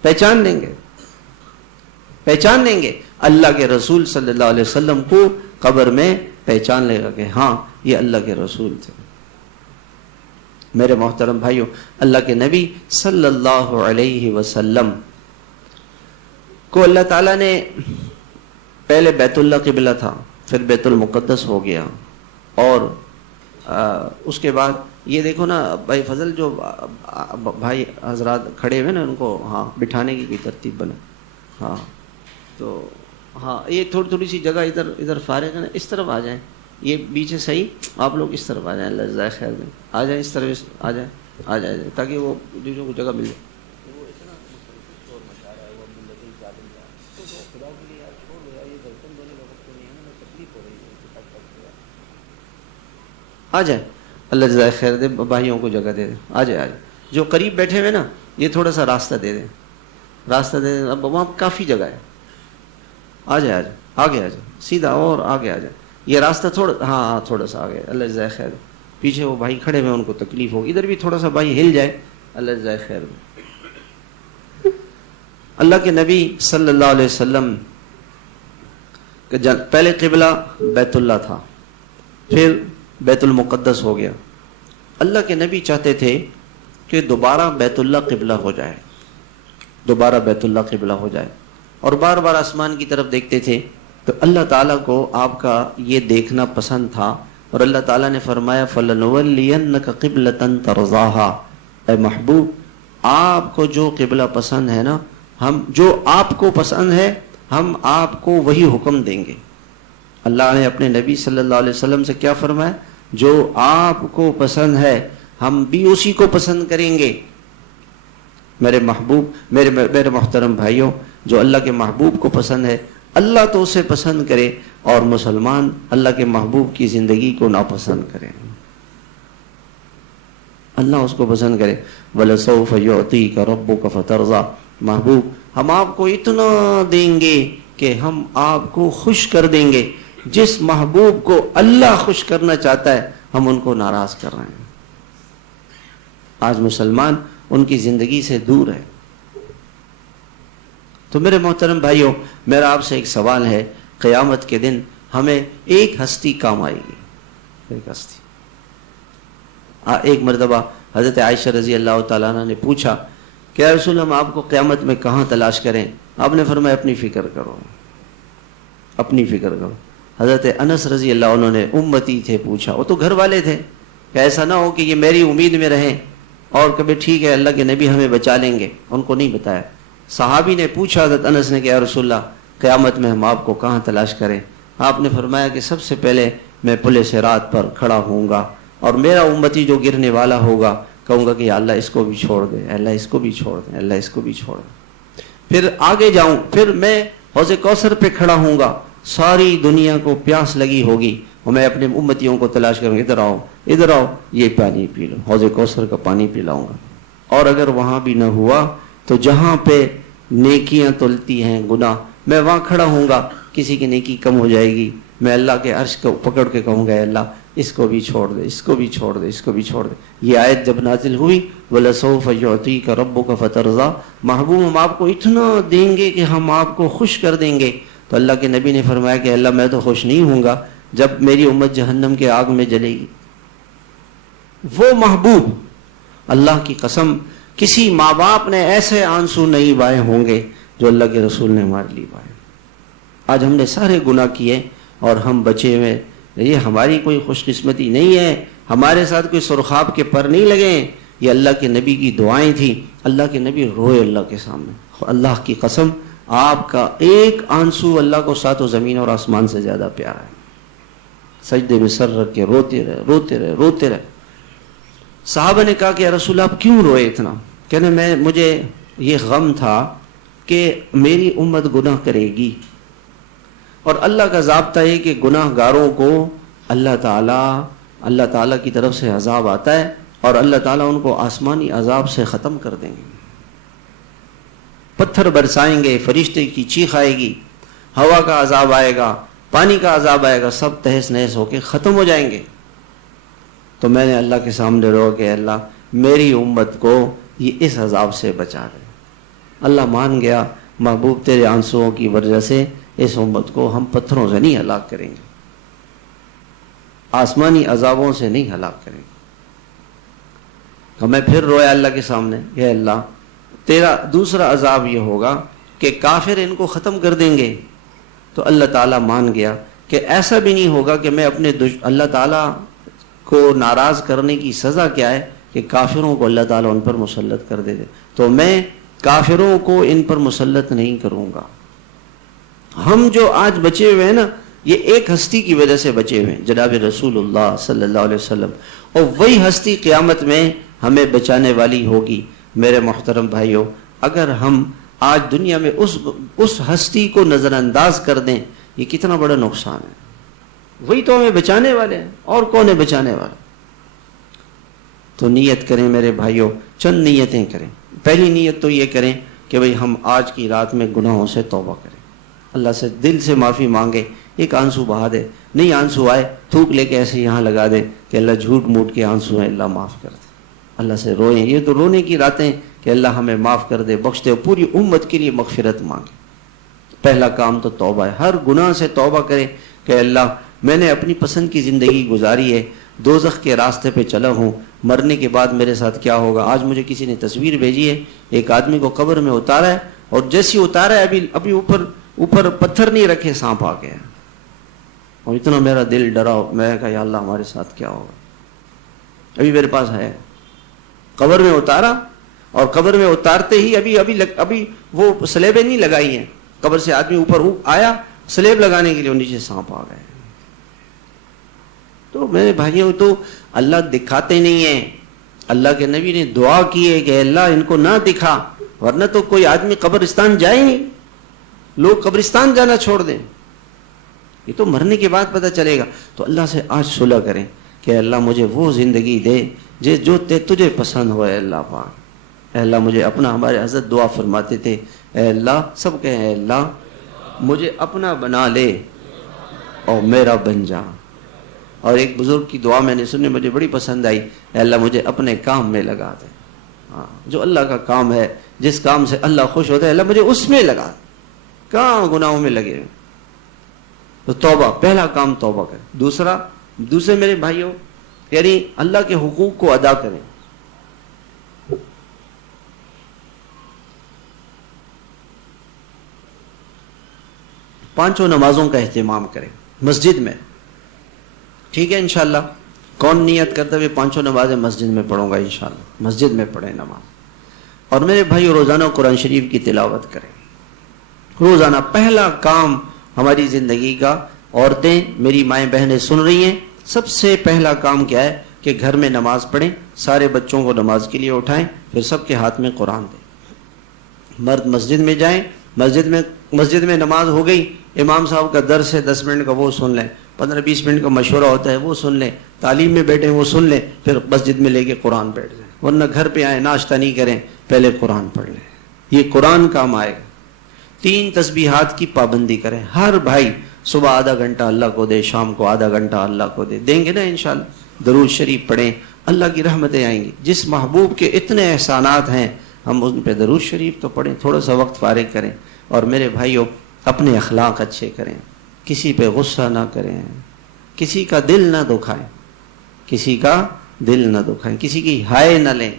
پہچان لیں گے اللہ کے رسول صلی اللہ علیہ وسلم کو، قبر میں پہچان لے گا کہ ہاں یہ اللہ کے رسول تھے۔ میرے محترم بھائیوں، اللہ کے نبی صلی اللہ علیہ وسلم کو اللہ تعالیٰ نے پہلے بیت اللہ قبلہ تھا، پھر بیت المقدس ہو گیا، اور اس کے بعد یہ دیکھو نا بھائی فضل، جو بھائی حضرات کھڑے ہوئے نا ان کو ہاں بٹھانے کی کوئی ترتیب بنا، ہاں تو ہاں یہ تھوڑی سی جگہ ادھر فارغ ہے نا، اس طرف آ جائیں، یہ پیچھے صحیح، آپ لوگ اس طرف آ جائیں، اللہ جزائے خیر دیں، آ جائیں اس طرف، آ جائیں تاکہ وہ دوسروں کو جگہ مل جائے۔ آ جائیں، اللہ جزائے خیر دے، بھائیوں کو جگہ دے دیں، آ جائیں جو قریب بیٹھے ہوئے نا یہ تھوڑا سا راستہ دے دیں، اب وہاں کافی جگہ ہے، آ جائیں آگے آ جائیں، سیدھا اور آگے آ جائیں، یہ راستہ تھوڑا سا آگے، اللہ جزائے خیر دے، پیچھے وہ بھائی کھڑے ہوئے ان کو تکلیف ہوگی، ادھر بھی تھوڑا سا بھائی ہل جائے، اللہ جزائے خیر دے۔ اللہ کے نبی صلی اللہ علیہ وسلم پہلے قبلہ بیت اللہ تھا، پھر بیت المقدس ہو گیا۔ اللہ کے نبی چاہتے تھے کہ دوبارہ بیت اللہ قبلہ ہو جائے، اور بار بار آسمان کی طرف دیکھتے تھے، تو اللہ تعالیٰ کو آپ کا یہ دیکھنا پسند تھا، اور اللہ تعالیٰ نے فرمایا فَلَنُوَلِّيَنَّكَ قِبْلَةً تَرْضَاهَا، اے محبوب آپ کو جو قبلہ پسند ہے نا، جو آپ کو پسند ہے ہم آپ کو وہی حکم دیں گے۔ اللہ نے اپنے نبی صلی اللہ علیہ وسلم سے کیا فرمایا؟ جو آپ کو پسند ہے ہم بھی اسی کو پسند کریں گے۔ میرے محبوب، میرے محترم بھائیوں، جو اللہ کے محبوب کو پسند ہے اللہ تو اسے پسند کرے، اور مسلمان اللہ کے محبوب کی زندگی کو ناپسند کرے، اللہ اس کو پسند کرے۔ وَلَسَوْفَ يُعْطِيكَ رَبُّكَ فَتَرْضَىٰ، محبوب ہم آپ کو اتنا دیں گے کہ ہم آپ کو خوش کر دیں گے۔ جس محبوب کو اللہ خوش کرنا چاہتا ہے ہم ان کو ناراض کر رہے ہیں۔ آج مسلمان ان کی زندگی سے دور ہے، تو میرے محترم بھائیوں، میرا آپ سے ایک سوال ہے، قیامت کے دن ہمیں ایک ہستی کام آئے گی، ایک ہستی۔ ایک مرتبہ حضرت عائشہ رضی اللہ تعالیٰ عنہ نے پوچھا کہ یا رسول ہم آپ کو قیامت میں کہاں تلاش کریں؟ آپ نے فرمایا اپنی فکر کرو، اپنی فکر کرو۔ حضرت انس رضی اللہ عنہ نے، امتی تھے، پوچھا، وہ تو گھر والے تھے کہ ایسا نہ ہو کہ یہ میری امید میں رہیں اور کبھی ٹھیک ہے اللہ کے نبی ہمیں بچا لیں گے، ان کو نہیں بتایا۔ صحابی نے پوچھا حضرت انس نے کہ یا رسول اللہ قیامت میں ہم آپ کو کہاں تلاش کریں؟ آپ نے فرمایا کہ سب سے پہلے میں پل صراط پر کھڑا ہوں گا اور میرا امتی جو گرنے والا ہوگا کہوں گا کہ یا اللہ اس کو بھی چھوڑ دے، اللہ اس کو بھی چھوڑ دے، اللہ اس کو بھی چھوڑ دے۔ پھر آگے جاؤں، پھر میں حوض کوثر پہ کھڑا ہوں گا، ساری دنیا کو پیاس لگی ہوگی اور میں اپنے امتیوں کو تلاش کروں گا، ادھر آؤ ادھر آؤ، یہ پانی پی لو، حوض کوثر کا پانی پلاؤں گا۔ اور اگر وہاں بھی نہ ہوا تو جہاں پہ نیکیاں تلتی ہیں گناہ، میں وہاں کھڑا ہوں گا، کسی کی نیکی کم ہو جائے گی، میں اللہ کے عرش کو پکڑ کے کہوں گا اللہ اس کو بھی چھوڑ دے، اس کو بھی چھوڑ دے، اس کو بھی چھوڑ دے۔ یہ آیت جب نازل ہوئی وَلَسَوْفَ يُعْطِيكَ رَبُّكَ فَتَرْضَىٰ، محبوب ہم آپ کو اتنا دیں گے کہ ہم آپ کو خوش کر دیں گے۔ تو اللہ کے نبی نے فرمایا کہ اللہ میں تو خوش نہیں ہوں گا جب میری امت جہنم کے آگ میں جلے گی۔ وہ محبوب، اللہ کی قسم کسی ماں باپ نے ایسے آنسو نہیں بائے ہوں گے جو اللہ کے رسول نے ہمارے لیے بائے۔ آج ہم نے سارے گناہ کیے اور ہم بچے ہوئے، یہ ہماری کوئی خوش قسمتی نہیں ہے، ہمارے ساتھ کوئی سرخاب کے پر نہیں لگے، یہ اللہ کے نبی کی دعائیں تھیں۔ اللہ کے نبی روئے اللہ کے سامنے، اللہ کی قسم آپ کا ایک آنسو اللہ کو ساتوں زمین اور آسمان سے زیادہ پیارا ہے۔ سجدے میں سر رکھ کے روتے رہے روتے رہے روتے رہے۔ صحابہ نے کہا کہ یا رسول اللہ آپ کیوں روئے اتنا؟ کہنے مجھے یہ غم تھا کہ میری امت گناہ کرے گی، اور اللہ کا ضابطہ ہے کہ گناہ گاروں کو اللہ تعالیٰ کی طرف سے عذاب آتا ہے اور اللہ تعالیٰ ان کو آسمانی عذاب سے ختم کر دیں گے، پتھر برسائیں گے، فرشتے کی چیخ آئے گی، ہوا کا عذاب آئے گا، پانی کا عذاب آئے گا، سب تہس نہس ہو کے ختم ہو جائیں گے۔ تو میں نے اللہ کے سامنے رو کہ اللہ میری امت کو یہ اس عذاب سے بچا دے۔ اللہ مان گیا، محبوب تیرے آنسوؤں کی وجہ سے اس امت کو ہم پتھروں سے نہیں ہلاک کریں گے، آسمانی عذابوں سے نہیں ہلاک کریں گے۔ تو میں پھر رویا اللہ کے سامنے کہ اللہ تیرا دوسرا عذاب یہ ہوگا کہ کافر ان کو ختم کر دیں گے۔ تو اللہ تعالیٰ مان گیا کہ ایسا بھی نہیں ہوگا کہ میں اپنے اللہ تعالیٰ کو ناراض کرنے کی سزا کیا ہے کہ کافروں کو اللہ تعالیٰ ان پر مسلط کر دے۔ تو میں کافروں کو ان پر مسلط نہیں کروں گا۔ ہم جو آج بچے ہوئے ہیں نا، یہ ایک ہستی کی وجہ سے بچے ہوئے ہیں، جناب رسول اللہ صلی اللہ علیہ وسلم، اور وہی ہستی قیامت میں ہمیں بچانے والی ہوگی۔ میرے محترم بھائیوں، اگر ہم آج دنیا میں اس ہستی کو نظر انداز کر دیں، یہ کتنا بڑا نقصان ہے۔ وہی تو ہمیں بچانے والے ہیں، اور کون ہے بچانے والا؟ تو نیت کریں میرے بھائیوں، چند نیتیں کریں۔ پہلی نیت تو یہ کریں کہ بھئی ہم آج کی رات میں گناہوں سے توبہ کریں، اللہ سے دل سے معافی مانگے، ایک آنسو بہا دے، نہیں آنسو آئے تھوک لے کے ایسے یہاں لگا دے کہ اللہ جھوٹ موٹ کے آنسو ہیں اللہ معاف کر دے، اللہ سے روئیں۔ یہ تو رونے کی راتیں کہ اللہ ہمیں معاف کر دے، بخش دے، پوری امت کے لیے مغفرت مانگے۔ پہلا کام تو توبہ ہے، ہر گناہ سے توبہ کریں کہ اللہ میں نے اپنی پسند کی زندگی گزاری ہے، دوزخ کے راستے پہ چلا ہوں، مرنے کے بعد میرے ساتھ کیا ہوگا؟ آج مجھے کسی نے تصویر بھیجی ہے، ایک آدمی کو قبر میں اتارا ہے، اور جیسی اتارا ہے ابھی اوپر پتھر نہیں رکھے، سانپ آ گیا، اور اتنا میرا دل ڈرا، میں کہا یا اللہ ہمارے ساتھ کیا ہوگا؟ ابھی میرے پاس ہے، قبر میں اتارا، اور قبر میں اتارتے ہی ابھی وہ سلیبیں نہیں لگائی ہیں، قبر سے آدمی اوپر آیا سلیب لگانے کے لیے، نیچے سانپ آ گئے۔ تو میرے بھائیوں، تو اللہ دکھاتے نہیں ہیں۔ اللہ کے نبی نے دعا کی ہے کہ اللہ ان کو نہ دکھا، ورنہ تو کوئی آدمی قبرستان جائے نہیں، لوگ قبرستان جانا چھوڑ دیں، یہ تو مرنے کے بعد پتہ چلے گا۔ تو اللہ سے آج صلح کریں کہ اللہ مجھے وہ زندگی دے جو تجھے پسند ہو، اے اللہ پاک، اے اللہ مجھے اپنا، ہمارے حضرت دعا فرماتے تھے، اے اللہ، سب کہیں اے اللہ مجھے اپنا بنا لے اور میرا بن جا۔ اور ایک بزرگ کی دعا میں نے سنی، مجھے بڑی پسند آئی، اے اللہ مجھے اپنے کام میں لگا دے، جو اللہ کا کام ہے، جس کام سے اللہ خوش ہوتا ہے، اللہ مجھے اس میں لگا دے۔ کہاں گناہوں میں لگے ہوئے. تو توبہ، پہلا کام توبہ کریں. دوسرے میرے بھائیوں، یعنی اللہ کے حقوق کو ادا کریں. پانچوں نمازوں کا اہتمام کریں مسجد میں. ٹھیک ہے انشاءاللہ. کون نیت کرتا ہے پانچوں نمازیں مسجد میں پڑھوں گا؟ انشاءاللہ مسجد میں پڑھیں نماز. اور میرے بھائیو، روزانہ قرآن شریف کی تلاوت کریں. روزانہ پہلا کام ہماری زندگی کا. عورتیں، میری مائیں بہنیں سن رہی ہیں، سب سے پہلا کام کیا ہے کہ گھر میں نماز پڑھیں. سارے بچوں کو نماز کے لیے اٹھائیں، پھر سب کے ہاتھ میں قرآن دیں. مرد مسجد میں جائیں، مسجد میں نماز ہو گئی، امام صاحب کا درس ہے 10 منٹ کا، وہ سن لیں. 15-20 منٹ کا مشورہ ہوتا ہے، وہ سن لیں. تعلیم میں بیٹھیں، وہ سن لیں. پھر مسجد میں لے کے قرآن بیٹھ جائیں. ورنہ گھر پہ آئیں، ناشتہ نہیں کریں، پہلے قرآن پڑھ لیں. یہ قرآن کام آئے گا. 3 تسبیحات کی پابندی کریں. ہر بھائی صبح آدھا گھنٹہ اللہ کو دے، شام کو آدھا گھنٹہ اللہ کو دے. دیں گے نا انشاءاللہ. درود شریف پڑھیں، اللہ کی رحمتیں آئیں گی. جس محبوب کے اتنے احسانات ہیں، ہم ان پہ درود شریف تو پڑھیں. تھوڑا سا وقت فارغ کریں. اور میرے بھائیوں، اپنے اخلاق اچھے کریں. کسی پہ غصہ نہ کریں، کسی کا دل نہ دکھائیں، کسی کا دل نہ دکھائیں، کسی کی ہائے نہ لیں.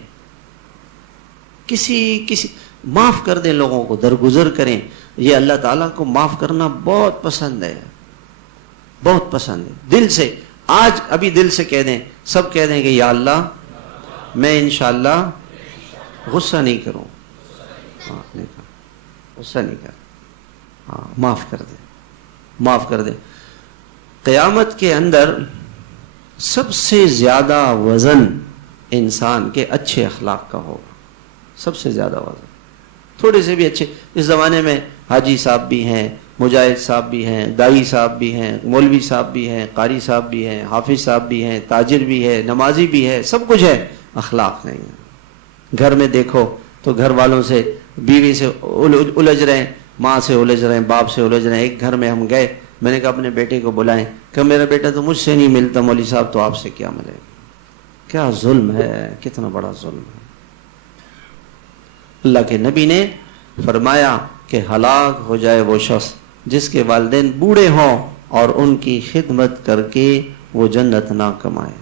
کسی معاف کر دیں، لوگوں کو درگزر کریں. یہ اللہ تعالیٰ کو معاف کرنا بہت پسند ہے، بہت پسند ہے. دل سے آج ابھی دل سے کہہ دیں، سب کہہ دیں کہ یا اللہ میں انشاءاللہ غصہ نہیں کروں. غصہ نہیں کر. ہاں، معاف کر دیں، معاف کر دیں. قیامت کے اندر سب سے زیادہ وزن انسان کے اچھے اخلاق کا ہوگا. سب سے زیادہ وزن. تھوڑے سے بھی اچھے. اس زمانے میں حاجی صاحب بھی ہیں، مجاہد صاحب بھی ہیں، دائی صاحب بھی ہیں، مولوی صاحب بھی ہیں، قاری صاحب بھی ہیں، حافظ صاحب بھی ہیں، تاجر بھی ہے، نمازی بھی ہے، سب کچھ ہے. اخلاق نہیں ہے. گھر میں دیکھو تو گھر والوں سے، بیوی سے الجھ رہے ہیں، ماں سے الجھ رہے ہیں، باپ سے الجھ رہے ہیں. ایک گھر میں ہم گئے، میں نے کہا اپنے بیٹے کو بلائیں. کہ میرا بیٹا تو مجھ سے نہیں ملتا مولوی صاحب، تو آپ سے کیا ملے گا؟ کیا ظلم ہے، کتنا بڑا ظلم ہے. اللہ کے نبی نے فرمایا کہ ہلاک ہو جائے وہ شخص جس کے والدین بوڑھے ہوں اور ان کی خدمت کر کے وہ جنت نہ کمائے.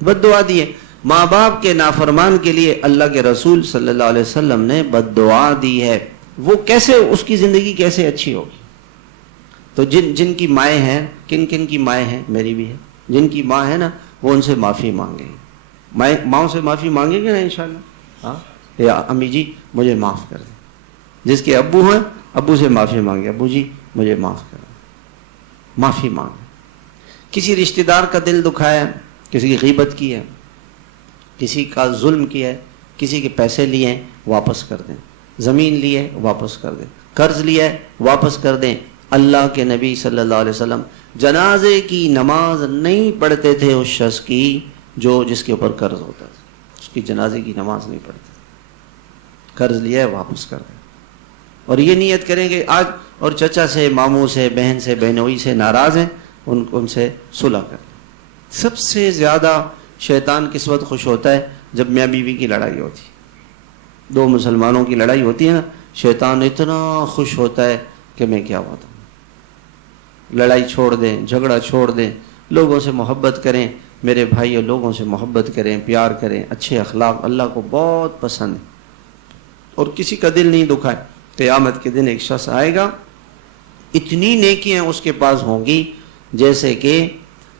بد دعا دیے. ماں باپ کے نافرمان کے لیے اللہ کے رسول صلی اللہ علیہ وسلم نے بد دعا دی ہے. وہ کیسے، اس کی زندگی کیسے اچھی ہوگی؟ تو جن کی مائیں ہیں، کن کی مائیں ہیں؟ میری بھی ہے. جن کی ماں ہے نا، وہ ان سے معافی مانگے. ماؤں سے معافی مانگیں گے نا انشاءاللہ. ہاں، یا امی جی مجھے معاف کر دیں. جس کے ابو ہیں، ابو سے معافی مانگے، ابو جی مجھے معاف کر دیں. معافی مانگے. کسی رشتہ دار کا دل دکھایا، کسی کی غیبت کی ہے، کسی کا ظلم کیا ہے، کسی کے پیسے لیے ہیں، واپس کر دیں. زمین لی ہے، واپس کر دیں. قرض لیا ہے، واپس کر دیں. اللہ کے نبی صلی اللہ علیہ وسلم جنازے کی نماز نہیں پڑھتے تھے اس شخص کی جس کے اوپر قرض ہوتا تھا. اس کی جنازے کی نماز نہیں پڑھتے تھے. قرض لیا ہے، واپس کر دیں. اور یہ نیت کریں کہ آج اور چچا سے، ماموں سے، بہن سے، بہنوئی سے ناراض ہیں، ان سے صلح کر دیں. سب سے زیادہ شیطان کس وقت خوش ہوتا ہے؟ جب میاں بیوی کی لڑائی ہوتی. 2 مسلمانوں کی لڑائی ہوتی ہے نا، شیطان اتنا خوش ہوتا ہے کہ میں کیا بتاؤں. لڑائی چھوڑ دیں، جھگڑا چھوڑ دیں، لوگوں سے محبت کریں. میرے بھائیو، لوگوں سے محبت کریں، پیار کریں. اچھے اخلاق اللہ کو بہت پسند ہے. اور کسی کا دل نہیں دکھائے. قیامت کے دن ایک شخص آئے گا، اتنی نیکیاں اس کے پاس ہوں گی جیسے کہ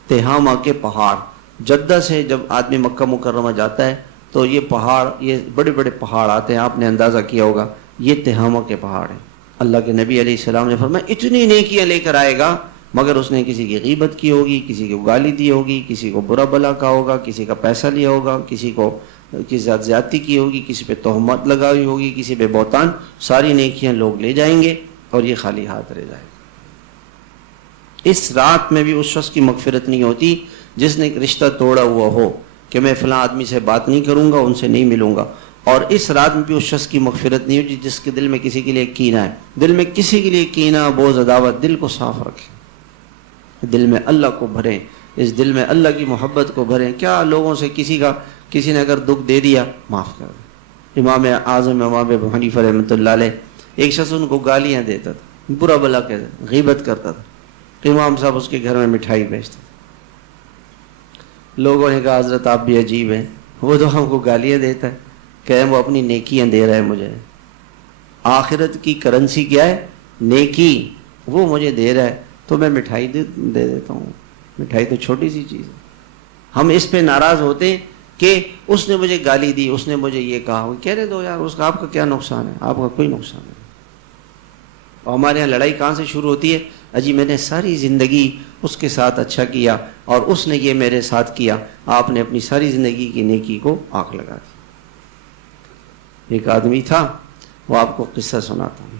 تہامہ کے پہاڑ. جدہ سے جب آدمی مکہ مکرمہ جاتا ہے تو یہ پہاڑ، یہ بڑے بڑے پہاڑ آتے ہیں. آپ نے اندازہ کیا ہوگا، یہ تہامہ کے پہاڑ ہیں. اللہ کے نبی علیہ السلام نے فرمایا اتنی نیکیاں لے کر آئے گا، مگر اس نے کسی کی غیبت کی ہوگی، کسی کو گالی دی ہوگی، کسی کو برا بلا کہا ہوگا، کسی کا پیسہ لیا ہوگا، کسی کی ذات زیادتی کی ہوگی، کسی پہ تہمت لگائی ہوگی، کسی پہ بہتان. ساری نیکیاں لوگ لے جائیں گے اور یہ خالی ہاتھ رہ جائے گا. اس رات میں بھی اس شخص کی مغفرت نہیں ہوتی جس نے ایک رشتہ توڑا ہوا ہو کہ میں فلاں آدمی سے بات نہیں کروں گا، ان سے نہیں ملوں گا. اور اس رات میں بھی اس شخص کی مغفرت نہیں ہوتی جس کے دل میں کسی کے لیے کینہ ہے. دل میں کسی کے لیے کینہ، بغض، عداوت، دل کو صاف رکھیں. دل میں اللہ کو بھریں، اس دل میں اللہ کی محبت کو بھریں. کیا لوگوں سے کسی نے اگر دکھ دے دیا، معاف کر دیں. امام اعظم امام ابو حنیفہ رحمۃ اللہ علیہ ایک شخص ان کو گالیاں دیتا تھا، برا بلا کہتا، غیبت کرتا تھا، امام صاحب اس کے گھر میں مٹھائی بیچتے تھے۔ لوگوں نے کہا حضرت آپ بھی عجیب ہیں، وہ تو ہم کو گالیاں دیتا ہے، کہ وہ اپنی نیکیاں دے رہا ہے مجھے، آخرت کی کرنسی کیا ہے؟ نیکی، وہ مجھے دے رہا ہے تو میں مٹھائی دے دیتا ہوں۔ مٹھائی تو چھوٹی سی چیز ہے۔ ہم اس پہ ناراض ہوتے ہیں کہ اس نے مجھے گالی دی، اس نے مجھے یہ کہا، وہ کہہ رہے دو یار، اس کا آپ کا کیا نقصان ہے؟ آپ کا کوئی نقصان نہیں۔ اور ہمارے یہاں لڑائی کہاں سے شروع ہوتی ہے؟ اجی میں نے ساری زندگی اس کے ساتھ اچھا کیا اور اس نے یہ میرے ساتھ کیا، آپ نے اپنی ساری زندگی کی نیکی کو آگ لگا دی۔ ایک آدمی تھا، وہ آپ کو قصہ سناتا ہوں،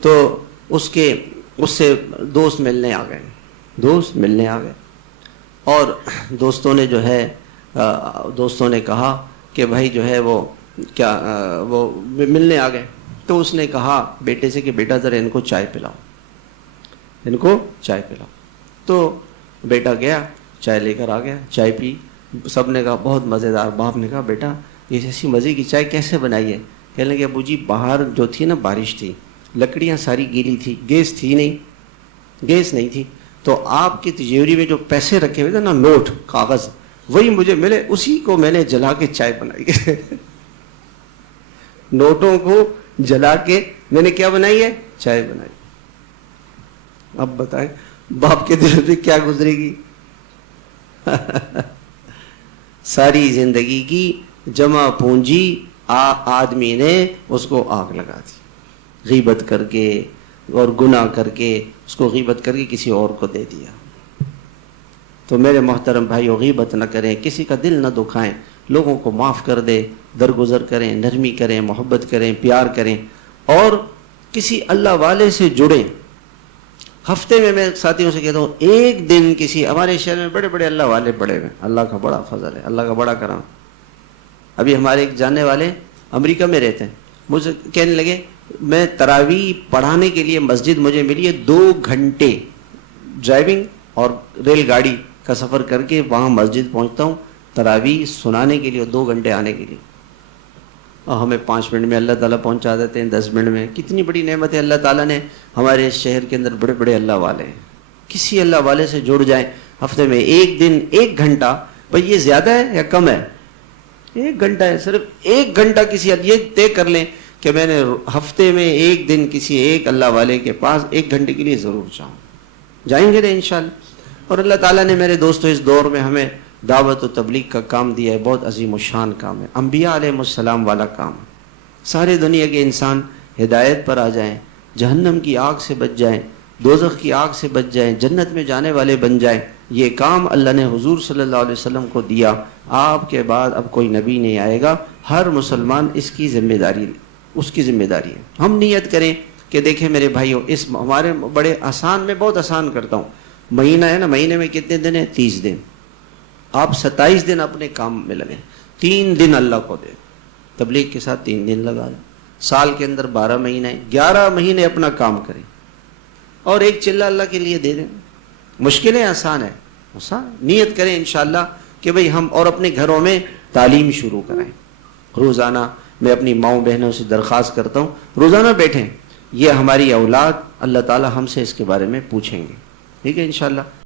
تو اس سے دوست ملنے آ گئے، اور دوستوں نے جو ہے دوستوں نے کہا کہ بھائی جو ہے وہ ملنے آ گئے، تو اس نے کہا بیٹے سے کہ بیٹا ذرا ان کو چائے پلاؤ۔ تو بیٹا گیا، چائے لے کر آ گیا، چائے پی، سب نے کہا بہت مزیدار۔ باپ نے کہا بیٹا یہ ایسی مزے کی چائے کیسے بنائی ہے؟ کہنے لگے ابو جی باہر جو تھی نا بارش تھی، لکڑیاں ساری گیلی تھی، گیس نہیں تھی، تو آپ کی تجوری میں جو پیسے رکھے ہوئے تھے نا، نوٹ کاغذ، وہی مجھے ملے، اسی کو میں نے جلا کے چائے بنائی۔ نوٹوں کو جلا کے میں نے کیا بنائی ہے؟ چائے بنائی۔ اب بتائیں باپ کے دل پہ کیا گزرے گی؟ ساری زندگی کی جمع پونجی آدمی نے اس کو آگ لگا دی، غیبت کر کے اور گناہ کر کے، اس کو غیبت کر کے کسی اور کو دے دیا۔ تو میرے محترم بھائیو، غیبت نہ کریں، کسی کا دل نہ دکھائیں، لوگوں کو معاف کر دیں، درگزر کریں، نرمی کریں، محبت کریں، پیار کریں، اور کسی اللہ والے سے جڑیں۔ ہفتے میں ساتھیوں سے کہتا ہوں، ایک دن کسی، ہمارے شہر میں بڑے بڑے اللہ والے پڑے ہوئے، اللہ کا بڑا فضل ہے، اللہ کا بڑا کرم۔ ابھی ہمارے ایک جاننے والے امریکہ میں رہتے ہیں، مجھے کہنے لگے میں تراویح پڑھانے کے لیے مسجد مجھے ملی ہے، 2 گھنٹے ڈرائیونگ اور ریل گاڑی کا سفر کر کے وہاں مسجد پہنچتا ہوں تراویح سنانے کے لیے، 2 گھنٹے آنے کے لیے، اور ہمیں 5 منٹ میں اللہ تعالیٰ پہنچا دیتے ہیں، 10 منٹ میں۔ کتنی بڑی نعمت ہے اللہ تعالیٰ نے، ہمارے شہر کے اندر بڑے بڑے اللہ والے ہیں۔ کسی اللہ والے سے جڑ جائیں، ہفتے میں ایک دن 1 گھنٹہ، بھائی یہ زیادہ ہے یا کم ہے؟ 1 گھنٹہ ہے، صرف 1 گھنٹہ کسی، یہ طے کر لیں کہ میں نے ہفتے میں ایک دن کسی ایک اللہ والے کے پاس 1 گھنٹے کے لیے ضرور جائیں گے انشاءاللہ۔ اور اللہ تعالیٰ نے میرے دوستو اس دور میں ہمیں دعوت و تبلیغ کا کام دیا ہے، بہت عظیم و شان کام ہے، انبیاء علیہ السلام والا کام ہے۔ سارے دنیا کے انسان ہدایت پر آ جائیں، جہنم کی آگ سے بچ جائیں، دوزخ کی آگ سے بچ جائیں، جنت میں جانے والے بن جائیں، یہ کام اللہ نے حضور صلی اللہ علیہ وسلم کو دیا۔ آپ کے بعد اب کوئی نبی نہیں آئے گا، ہر مسلمان اس کی ذمہ داری ہے۔ ہم نیت کریں کہ دیکھیں میرے بھائیوں، اس ہمارے بڑے آسان، میں بہت آسان کرتا ہوں، مہینہ ہے نا، مہینے میں کتنے دن ہیں؟ 30 دن۔ آپ 27 دن اپنے کام میں لگیں، 3 دن اللہ کو دیں، تبلیغ کے ساتھ 3 دن لگا لیں، سال کے اندر 12 مہینے، 11 مہینے اپنا کام کریں، اور 1 چلہ اللہ کے لیے دے دیں۔ مشکل ہے آسان ہے؟ آسان۔ نیت کریں انشاءاللہ کہ بھئی ہم اور اپنے گھروں میں تعلیم شروع کریں۔ روزانہ میں اپنی ماؤں بہنوں سے درخواست کرتا ہوں، روزانہ بیٹھیں، یہ ہماری اولاد، اللہ تعالی ہم سے اس کے بارے میں پوچھیں گے، ٹھیک ہے انشاءاللہ۔